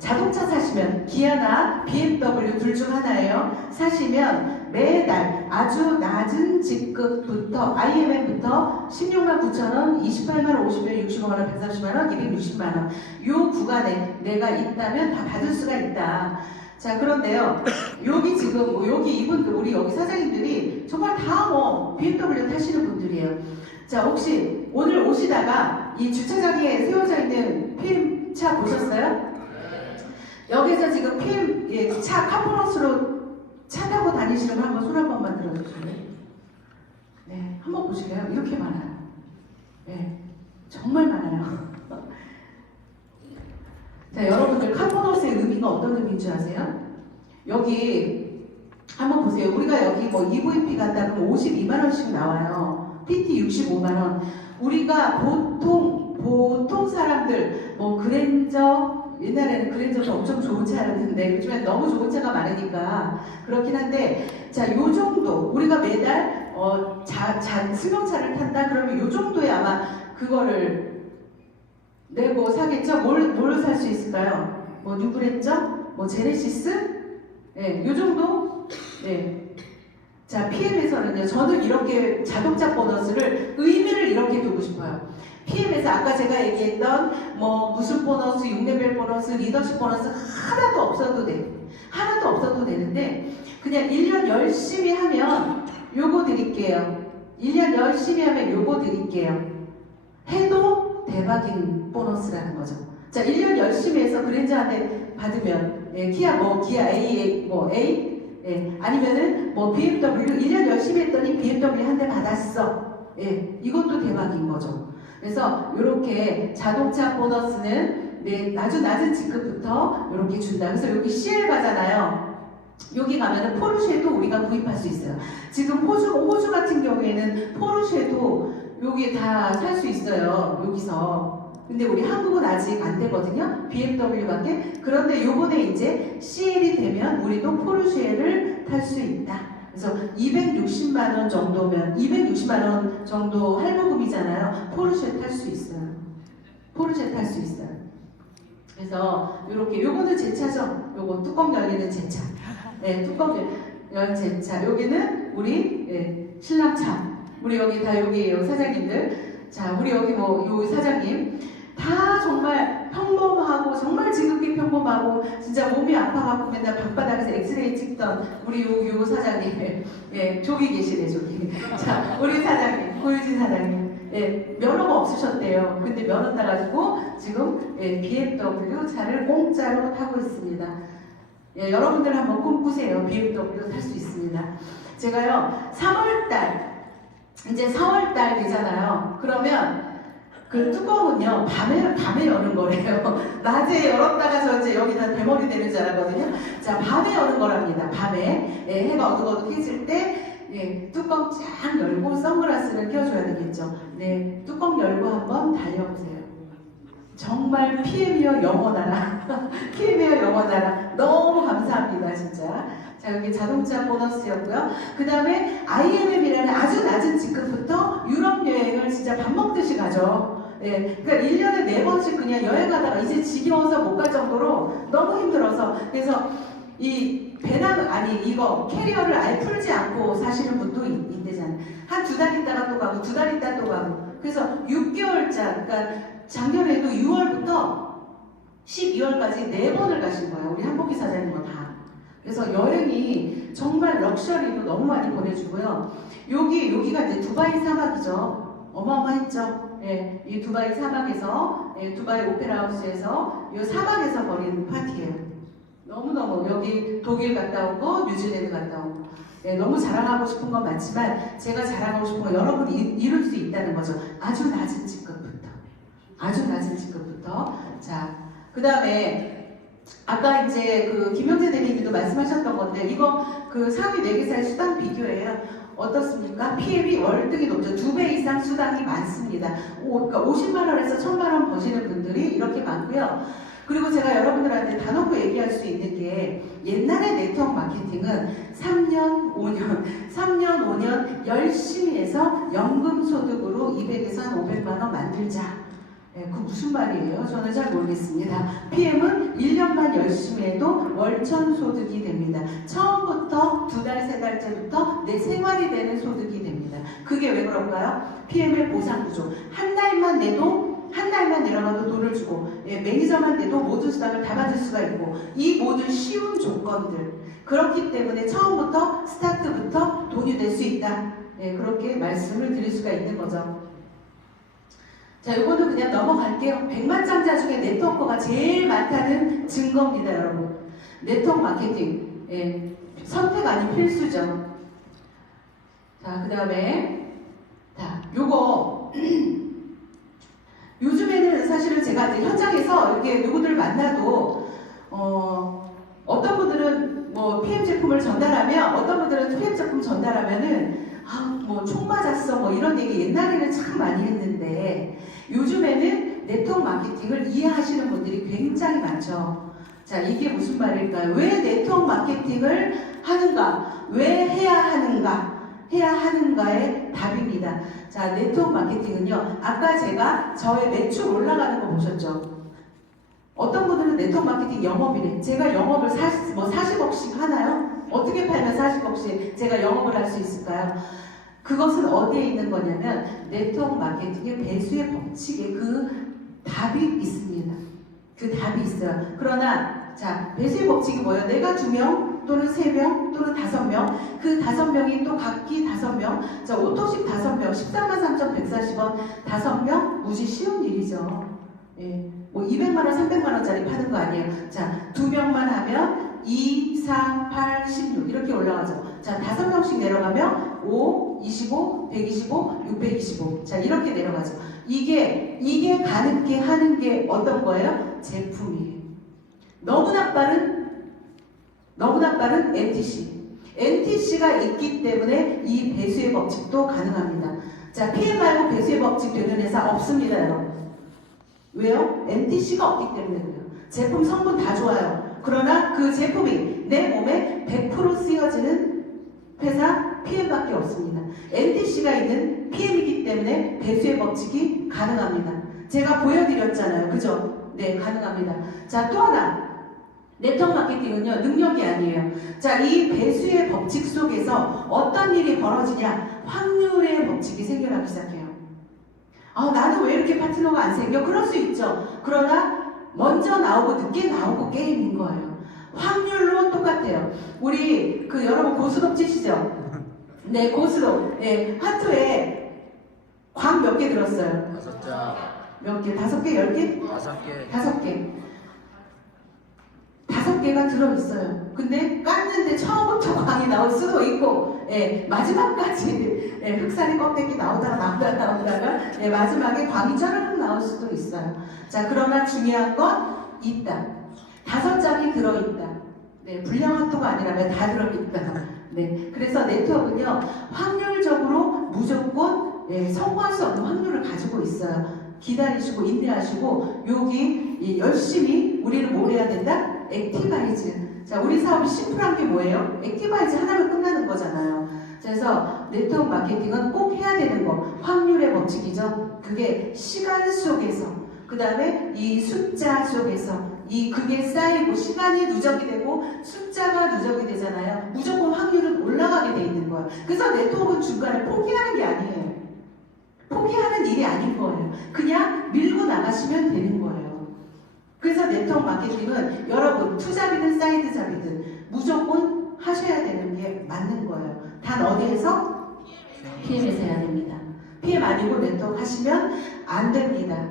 자동차 사시면 기아나 BMW 둘 중 하나예요. 사시면 매달 아주 낮은 직급부터 IMM부터 16만 9천 원, 28만 원, 50만 65만 원, 130만 원, 260만 원. 요 구간에 내가 있다면 다 받을 수가 있다. 자, 그런데요, 여기 지금 여기 이분들, 우리 여기 사장님들이 정말 다 BMW 타시는 분들이에요. 자, 혹시 오늘 오시다가 이 주차장에 세워져 있는 PM 차 보셨어요? 여기서 지금 PM 차 카보너스로 차 타고 다니시는 분 한번 손 한 번만 들어주실래요? 네, 한번 보실래요? 이렇게 많아요. 네, 정말 많아요. 자, 여러분들 카보너스의 의미가 어떤 의미인 줄 아세요? 여기 한번 보세요. 우리가 여기 뭐 EVP 간다 그러면 52만 원씩 나와요. PT 65만 원. 우리가 보통 사람들 뭐 그랜저, 옛날에는 그랜저도 엄청 좋은 차였는데 요즘엔 너무 좋은 차가 많으니까 그렇긴 한데, 자, 요 정도 우리가 매달 승용차를 탄다 그러면 요 정도에 아마 그거를 내고 사겠죠? 뭘 살 수 있을까요? 뭐 뉴브랜저? 뭐 제네시스? 요 정도? 자, PM에서는요, 저는 이렇게 자동차 보너스를 의미를 이렇게 두고 싶어요. PM에서 아까 제가 얘기했던 뭐 무슨 보너스, 6레벨 보너스, 리더십 보너스 하나도 없어도 돼. 하나도 없어도 되는데 그냥 1년 열심히 하면 요거 드릴게요. 1년 열심히 하면 요거 드릴게요. 해도 대박인 보너스라는 거죠. 자, 1년 열심히 해서 그랜저 한 대 받으면 기아 A, 아니면은 뭐 BMW 1년 열심히 했더니 BMW 한 대 받았어. 이것도 대박인 거죠. 그래서 이렇게 자동차 보너스는 아주 낮은 직급부터 이렇게 준다. 그래서 여기 CL 가잖아요. 여기 가면은 포르쉐도 우리가 구입할 수 있어요. 지금 호주 같은 경우에는 포르쉐도 여기 다 살 수 있어요. 여기서. 근데 우리 한국은 아직 안 되거든요. BMW밖에. 그런데 요번에 이제 CL이 되면 우리도 포르쉐를 탈 수 있다. 그래서 260만 원 정도면 260만 원 정도 할부금이잖아요. 포르쉐 탈 수 있어요. 포르쉐 탈 수 있어요. 그래서 이렇게 요거는 제 차죠. 요거 뚜껑 열리는 제 차. 뚜껑 열 제 차. 여기는 우리 신랑참. 우리 여기 다 여기에요, 사장님들. 자, 우리 여기 뭐, 요 사장님. 다 정말 평범하고, 정말 지극히 평범하고, 진짜 몸이 아파갖고 맨날 방바닥에서 엑스레이 찍던 우리 요 사장님. 예, 저기 계시네, 저기. 자, 우리 사장님, 고유진 사장님. 예, 면허가 없으셨대요. 근데 면허 따가지고 지금 예, BMW 차를 공짜로 타고 있습니다. 예, 여러분들 한번 꿈꾸세요. BMW 탈 수 있습니다. 제가요, 3월달, 이제 4월달 되잖아요. 그러면 그 뚜껑은요, 밤에 여는 거래요. 낮에 열었다가 저 이제 여기다 대머리 되는 줄 알았거든요. 자, 밤에 여는 거랍니다. 밤에. 예, 해가 어둑어둑해질 때, 예, 뚜껑 쫙 열고 선글라스를 껴줘야 되겠죠. 네, 뚜껑 열고 한번 달려보세요. 정말 PM이여 영원하라. PM이여 영원하라. 너무 감사합니다, 진짜. 자, 여기 자동차 보너스였고요. 그 다음에 IMM이라는 아주 낮은 직급부터 유럽 여행을 진짜 밥 먹듯이 가죠. 예, 그러니까 1년에 4번씩 그냥 여행 가다가 이제 지겨워서 못 갈 정도로 너무 힘들어서. 그래서 이 배낭, 아니, 이거 캐리어를 아예 풀지 않고 사시는 분도 있대잖아요. 한 2달 있다가 또 가고, 2달 있다 또 가고. 그래서 6개월짜, 그러니까 작년에도 6월부터 12월까지 4번을 가신 거예요. 우리 한복희 사장님은 다. 그래서 여행이 정말 럭셔리로 너무 많이 보내주고요. 여기가 이제 두바이 사막이죠. 어마어마했죠. 예, 이 두바이 사막에서, 예, 두바이 오페라 하우스에서 이 사막에서 벌인 파티예요. 너무너무 여기 독일 갔다 오고 뉴질랜드 갔다 오고. 예, 너무 자랑하고 싶은 건 맞지만 제가 자랑하고 싶은 건 여러분이 이룰 수 있다는 거죠. 아주 낮은 직급부터. 아주 낮은 직급부터. 자, 그 다음에 아까 이제 그 김영재 대리님도 말씀하셨던 건데 이거 그 상위 4개사의 수당 비교예요. 어떻습니까? PM이 월등히 높죠. 2배 이상 수당이 많습니다. 그러니까 50만 원에서 1000만 원 버시는 분들이 이렇게 많고요. 그리고 제가 여러분들한테 다 놓고 얘기할 수 있는 게 옛날의 네트워크 마케팅은 3년, 5년 열심히 해서 연금 소득으로 200에서 한 500만 원 만들자. 네, 그 무슨 말이에요? 저는 잘 모르겠습니다. PM은 1년만 열심히 해도 월천 소득이 됩니다. 처음부터 2달, 3달째부터 내 생활이 되는 소득이 됩니다. 그게 왜 그럴까요? PM의 보상 구조. 한 달만 내려가도 돈을 주고, 예, 매니저만 돼도 모든 수당을 다 받을 수가 있고, 이 모든 쉬운 조건들. 그렇기 때문에 처음부터, 스타트부터 돈이 될 수 있다. 예, 그렇게 말씀을 드릴 수가 있는 거죠. 자, 이거는 그냥 넘어갈게요. 100만장자 중에 네트워크가 제일 많다는 증거입니다, 여러분. 네트워크 마케팅. 예, 선택 아닌 필수죠. 자, 그 다음에, 자, 요거. 요즘에는 사실은 제가 이제 현장에서 이렇게 누구들 만나도, 어떤 분들은 뭐 PM 제품을 전달하면, 어떤 분들은 PM 제품 전달하면은, 뭐 총 맞았어, 뭐 이런 얘기 옛날에는 참 많이 했는데, 요즘에는 네트워크 마케팅을 이해하시는 분들이 굉장히 많죠. 자, 이게 무슨 말일까요? 왜 네트워크 마케팅을 하는가? 왜 해야 하는가의 답입니다. 자, 네트워크 마케팅은요, 아까 제가 저의 매출 올라가는 거 보셨죠? 어떤 분들은 네트워크 마케팅 영업이래. 제가 영업을 40억씩 하나요? 어떻게 팔면 40억씩 제가 영업을 할 수 있을까요? 그것은 어디에 있는 거냐면 네트워크 마케팅의 배수의 법칙에 그 답이 있습니다. 그 답이 있어요. 그러나 자, 배수의 법칙이 뭐예요? 내가 2명 또는 3명 또는 5명, 그 5명이 또 각기 5명, 자, 오토식 5명, 143,140원 5명, 무지 쉬운 일이죠. 예, 뭐 200만원, 300만원짜리 파는 거 아니에요. 자, 2명만 하면 2, 4, 8, 16 이렇게 올라가죠. 자, 5명씩 내려가면 5, 25, 125, 625. 자, 이렇게 내려가죠. 이게 가능케 하는 게 어떤 거예요? 제품이에요. 너무나 빠른 NTC. NTC가 있기 때문에 이 배수의 법칙도 가능합니다. 자, PM 말고 배수의 법칙 되는 회사 없습니다, 여러분. 왜요? NTC가 없기 때문에 그래요. 제품 성분 다 좋아요. 그러나 그 제품이 내 몸에 100% 쓰여지는 회사 PM밖에 없습니다. NTC가 있는 PM이기 때문에 배수의 법칙이 가능합니다. 제가 보여드렸잖아요. 그죠? 네, 가능합니다. 자, 또 하나. 네트워크 마케팅은요, 능력이 아니에요. 자, 이 배수의 법칙 속에서 어떤 일이 벌어지냐? 확률의 법칙이 생겨나기 시작해요. 나는 왜 이렇게 파트너가 안 생겨? 그럴 수 있죠. 그러나 먼저 나오고 늦게 나오고 게임인 거예요. 확률로 똑같아요. 우리 여러분 고스톱 치시죠? 네, 고스톱. 네, 하트에 광 몇 개 들었어요? 5장. 몇 개? 5개? 10개? 5개. 5개. 5개가 들어있어요. 근데 깠는데 처음부터 광이 나올 수도 있고, 마지막까지 흑살이 껍데기 나오다가 마지막에 광이 짜르륵 나올 수도 있어요. 자, 그러나 중요한 건 있다. 5장이 들어있다. 네, 불량한도가 아니라면 다 들어있다. 네, 그래서 네트워크는요, 확률적으로 무조건 성공할 수 없는 확률을 가지고 있어요. 기다리시고 인내하시고 여기 열심히 우리를 뭘 해야 된다? 액티바이즈. 자, 우리 사업이 심플한 게 뭐예요? 액티바이즈 하나면 끝나는 거잖아요. 그래서 네트워크 마케팅은 꼭 해야 되는 거, 확률의 법칙이죠. 그게 시간 속에서, 그 다음에 이 숫자 속에서 그게 쌓이고 시간이 누적이 되고 숫자가 누적이 되잖아요. 무조건 확률은 올라가게 돼 있는 거예요. 그래서 네트워크는 중간에 포기하는 게 아니에요. 포기하는 일이 아닌 거예요. 그냥 밀고 나가시면 되는 거예요. 그래서 네트워크 마케팅은 여러분 투잡이든 사이드 잡이든 무조건 하셔야 되는 게 맞는 거예요. 단 어디에서? PM에서 해야 됩니다. PM 아니고 네트워크 하시면 안 됩니다.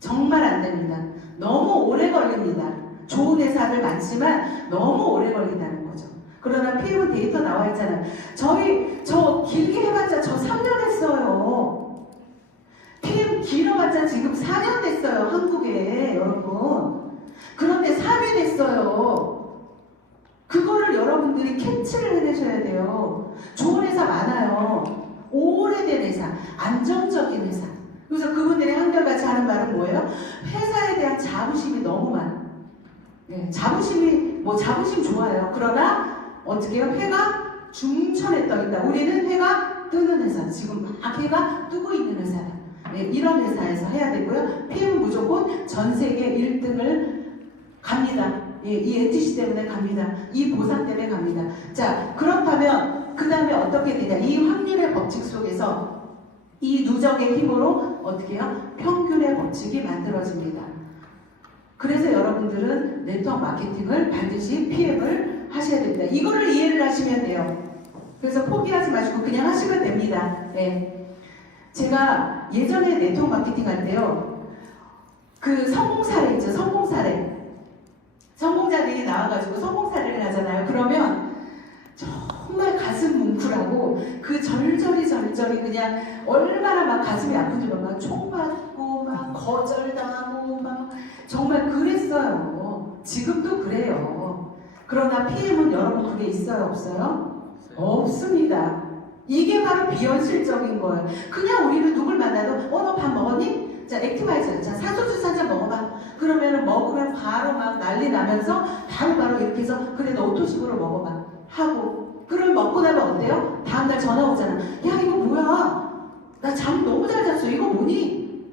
정말 안 됩니다. 너무 오래 걸립니다. 좋은 회사들 많지만 너무 오래 걸린다는 거죠. 그러나 PM은 데이터 나와 있잖아요. 저 길게 해봤자 저 3년 했어요. PM 길어봤자 지금 4년 됐어요. 한국에 여러분. 그런데 3위 됐어요. 그거를 여러분들이 캐치를 해내셔야 돼요. 좋은 회사 많아요. 오래된 회사, 안정적인 회사. 그래서 그분들이 한결같이 하는 말은 뭐예요? 회사에 대한 자부심이 너무 많아. 네, 자부심 좋아요. 그러나 어떻게 해요? 해가 중천에 떠 있다. 우리는 해가 뜨는 회사. 지금 막 해가 뜨고 있는 회사다. 네, 이런 회사에서 해야 되고요. PM은 무조건 전 세계 1등을 갑니다. 이 NTC 때문에 갑니다. 이 보상 때문에 갑니다. 자, 그렇다면 그 다음에 어떻게 되냐? 이 확률의 법칙 속에서 이 누적의 힘으로 어떻게 해요? 평균의 법칙이 만들어집니다. 그래서 여러분들은 네트워크 마케팅을 반드시 PM을 하셔야 됩니다. 이거를 이해를 하시면 돼요. 그래서 포기하지 마시고 그냥 하시면 됩니다. 네. 제가 예전에 네트워크 마케팅 할 때요, 그 성공 사례 있죠? 성공 사례. 성공자들이 나와가지고 성공 사례를 하잖아요. 그러면 정말 가슴 뭉클하고 그 절절히 그냥 얼마나 막 가슴이 아픈지 막 총 맞고 막 거절당하고 막 정말 그랬어요. 지금도 그래요. 그러나 PM은 여러분 그게 있어요? 없어요? 없습니다. 이게 바로 비현실적인 거예요. 그냥 우리는 누굴 만나도 너 밥 먹었니? 자, 액티바이저. 자, 산소주스 한잔 먹어봐. 그러면은 먹으면 바로 막 난리 나면서 바로 이렇게 해서 그래 너 오토식으로 먹어봐 하고, 그럼 먹고 나면 어때요? 다음날 전화 오잖아. 야, 이거 뭐야? 나 잠 너무 잘 잤어. 이거 뭐니?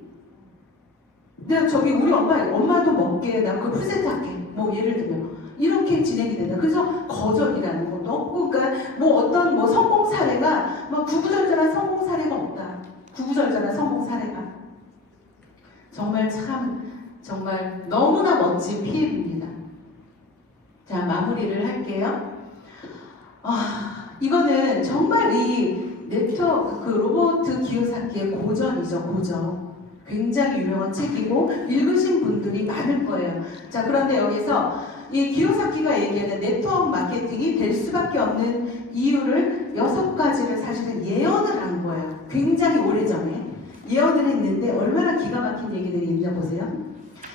내가 저기 우리 엄마도 먹게. 나 그 프레젠트 할게. 뭐 예를 들면 이렇게 진행이 된다. 그래서 거절이라는 것도 없고, 그러니까 어떤 성공 사례가 구구절절한 성공 사례가 없다. 구구절절한 성공 사례가 정말 너무나 멋진 PM입니다. 자, 마무리를 할게요. 이거는 정말 이 네트워크 로버트 기요사키의 고전이죠. 고전. 굉장히 유명한 책이고 읽으신 분들이 많을 거예요. 자, 그런데 여기서 이 기요사키가 얘기하는 네트워크 마케팅이 될 수밖에 없는 이유를 6가지를 사실은 예언을 한 거예요. 굉장히 오래전에 예언을 했는데 얼마나 기가 막힌 얘기들이 있나 보세요.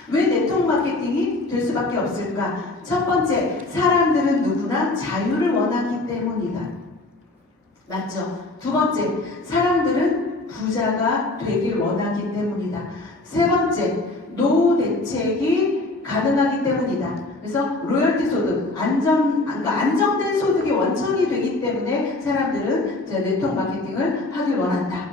왜 네트워크 마케팅이 될 수밖에 없을까? 첫 번째, 사람들은 누구나 자유를 원하기 때문이다. 맞죠? 두 번째, 사람들은 부자가 되길 원하기 때문이다. 세 번째, 노후 대책이 가능하기 때문이다. 그래서 로열티 소득, 안정된 소득이 원천이 되기 때문에 사람들은 네트워크 마케팅을 하길 원한다.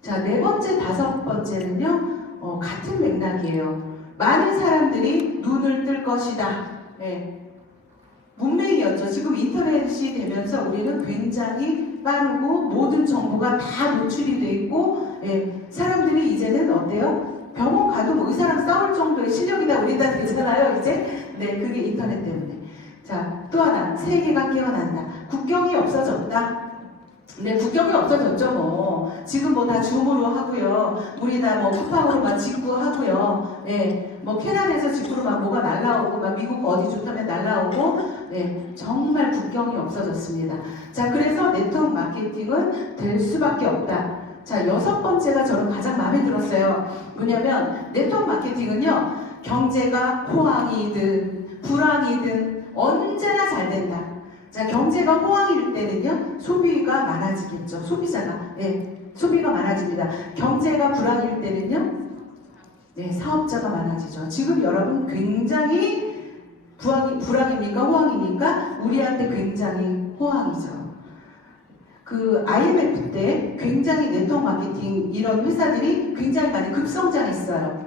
자, 네 번째, 다섯 번째는요, 같은 맥락이에요. 많은 사람들이 눈을 뜰 것이다. 예, 문맹이었죠. 지금 인터넷이 되면서 우리는 굉장히 빠르고 모든 정보가 다 노출이 돼 있고, 예, 사람들이 이제는 어때요? 병원 가도 뭐 의사랑 싸울 정도의 실력이나 우리 다 되잖아요, 이제. 네, 그게 인터넷 때문에. 자, 또 하나, 세계가 깨어난다. 국경이 없어졌다. 네, 국경이 없어졌죠, 뭐. 지금 뭐 다 줌으로 하고요. 우리 다 뭐 쿠팡으로만 직구하고요. 네, 뭐 캐나다에서 직구로 막 뭐가 날라오고, 막 미국 어디 좋다면 날라오고, 네, 정말 국경이 없어졌습니다. 자, 그래서 네트워크 마케팅은 될 수밖에 없다. 자, 6번째가 저는 가장 마음에 들었어요. 뭐냐면, 네트워크 마케팅은요, 경제가 호황이든 불황이든 언제나 잘 된다. 자, 경제가 호황일 때는요, 소비가 많아지겠죠. 소비자가. 네, 소비가 많아집니다. 경제가 불황일 때는요, 네, 사업자가 많아지죠. 지금 여러분 굉장히 불황입니까? 호황입니까? 우리한테 굉장히 호황이죠. 그 IMF 때 굉장히 네트워크 마케팅 이런 회사들이 굉장히 많이 급성장했어요.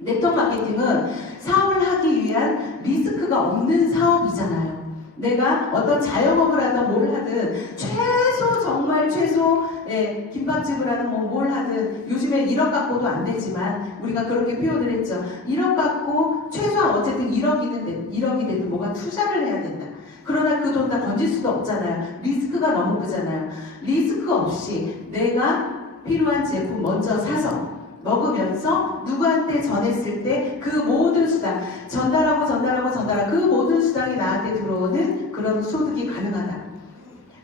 네트워크 마케팅은 사업을 하기 위한 리스크가 없는 사업이잖아요. 내가 어떤 자영업을 하든 뭘 하든 최소 정말 최소, 예, 김밥집을 하든 뭐 뭘 하든 요즘에 1억 갖고도 안 되지만 우리가 그렇게 표현을 했죠. 1억 갖고 최소한 어쨌든 1억이 되든 뭐가 투자를 해야 된다. 그러나 그 돈 다 던질 수도 없잖아요. 리스크가 너무 크잖아요. 리스크 없이 내가 필요한 제품 먼저 사서 먹으면서 누구한테 전했을 때 그 모든 수당 전달하고 그 모든 수당이 나한테 들어오는 그런 소득이 가능하다.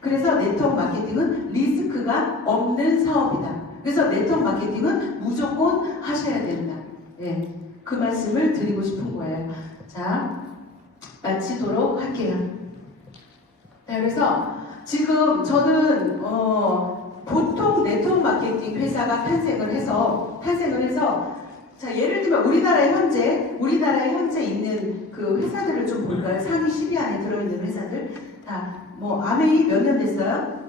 그래서 네트워크 마케팅은 리스크가 없는 사업이다. 그래서 네트워크 마케팅은 무조건 하셔야 된다. 예, 그 말씀을 드리고 싶은 거예요. 자, 마치도록 할게요. 네, 그래서 지금 저는 보통 네트워크 마케팅 회사가 탄생을 해서 자, 예를 들면 우리나라에 현재 있는 그 회사들을 좀 볼까요? 상위 10위 안에 들어있는 회사들 다 뭐 아메이 몇 년 됐어요?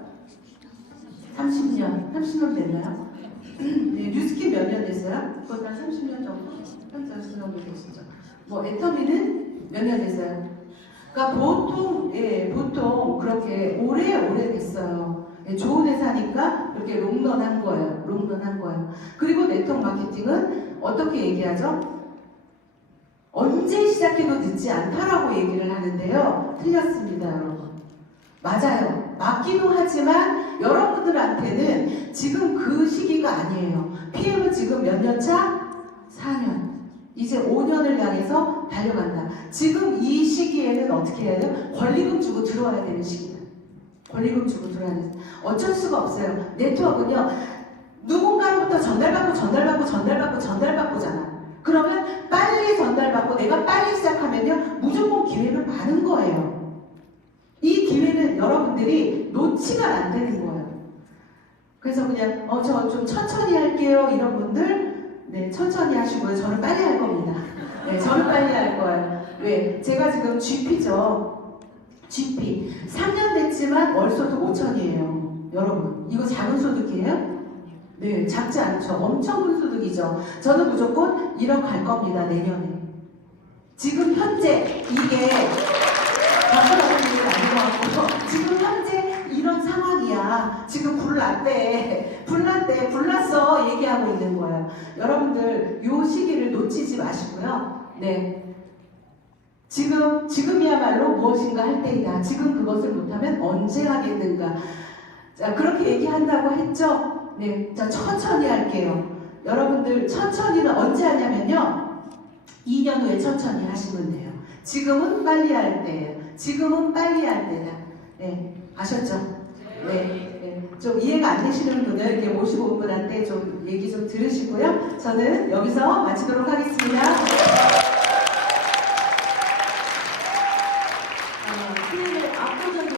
30년 됐나요? 네, 뉴스킨 몇 년 됐어요? 그것도 한 30년 정도? 30년 정도 됐었죠. 뭐 애터미는 몇 년 됐어요? 그러니까 보통 그렇게 오래 됐어요. 좋은 회사니까 이렇게 롱런한 거예요. 그리고 네트워크 마케팅은 어떻게 얘기하죠? 언제 시작해도 늦지 않다라고 얘기를 하는데요. 틀렸습니다, 여러분. 맞아요. 맞기도 하지만 여러분들한테는 지금 그 시기가 아니에요. PM은 지금 몇 년 차? 4년. 이제 5년을 향해서 달려간다. 지금 이 시기에는 어떻게 해야 돼요? 권리금 주고 들어와야 되는 시기다. 권리금 주고 들어와야 돼요. 어쩔 수가 없어요. 네트워크는요. 누군가로부터 전달받고잖아. 그러면 빨리 전달받고 내가 빨리 시작하면요. 무조건 기회는 많은 거예요. 이 기회는 여러분들이 놓치면 안 되는 거예요. 그래서 그냥 저 좀 천천히 할게요. 이런 분들 네, 천천히 하시고요. 저는 빨리 할 겁니다. 네, 저는 빨리 할 거예요. 왜? 제가 지금 GP죠. GP. 3년 됐지만 월 소득 5천이에요. 여러분, 이거 작은 소득이에요? 네, 작지 않죠. 엄청 큰 소득이죠. 저는 무조건 1억 갈 겁니다. 내년에. 지금 현재 이게 박수라는 일이 아닌 것 같고 지금 현재 이런 상황이야. 지금 불났어 얘기하고 있는 거예요. 여러분들 요 시기를 놓치지 마시고요. 네, 지금이야말로 무엇인가 할 때이다. 지금 그것을 못하면 언제 하겠는가. 자, 그렇게 얘기한다고 했죠. 네, 자, 천천히 할게요. 여러분들 천천히는 언제 하냐면요. 2년 후에 천천히 하시면 돼요. 지금은 빨리 할 때예요. 지금은 빨리 할 때다. 네, 아셨죠? 네, 네. 좀 이해가 안 되시는 분은 이렇게 모시고 온 분한테 좀 얘기 좀 들으시고요. 저는 여기서 마치도록 하겠습니다.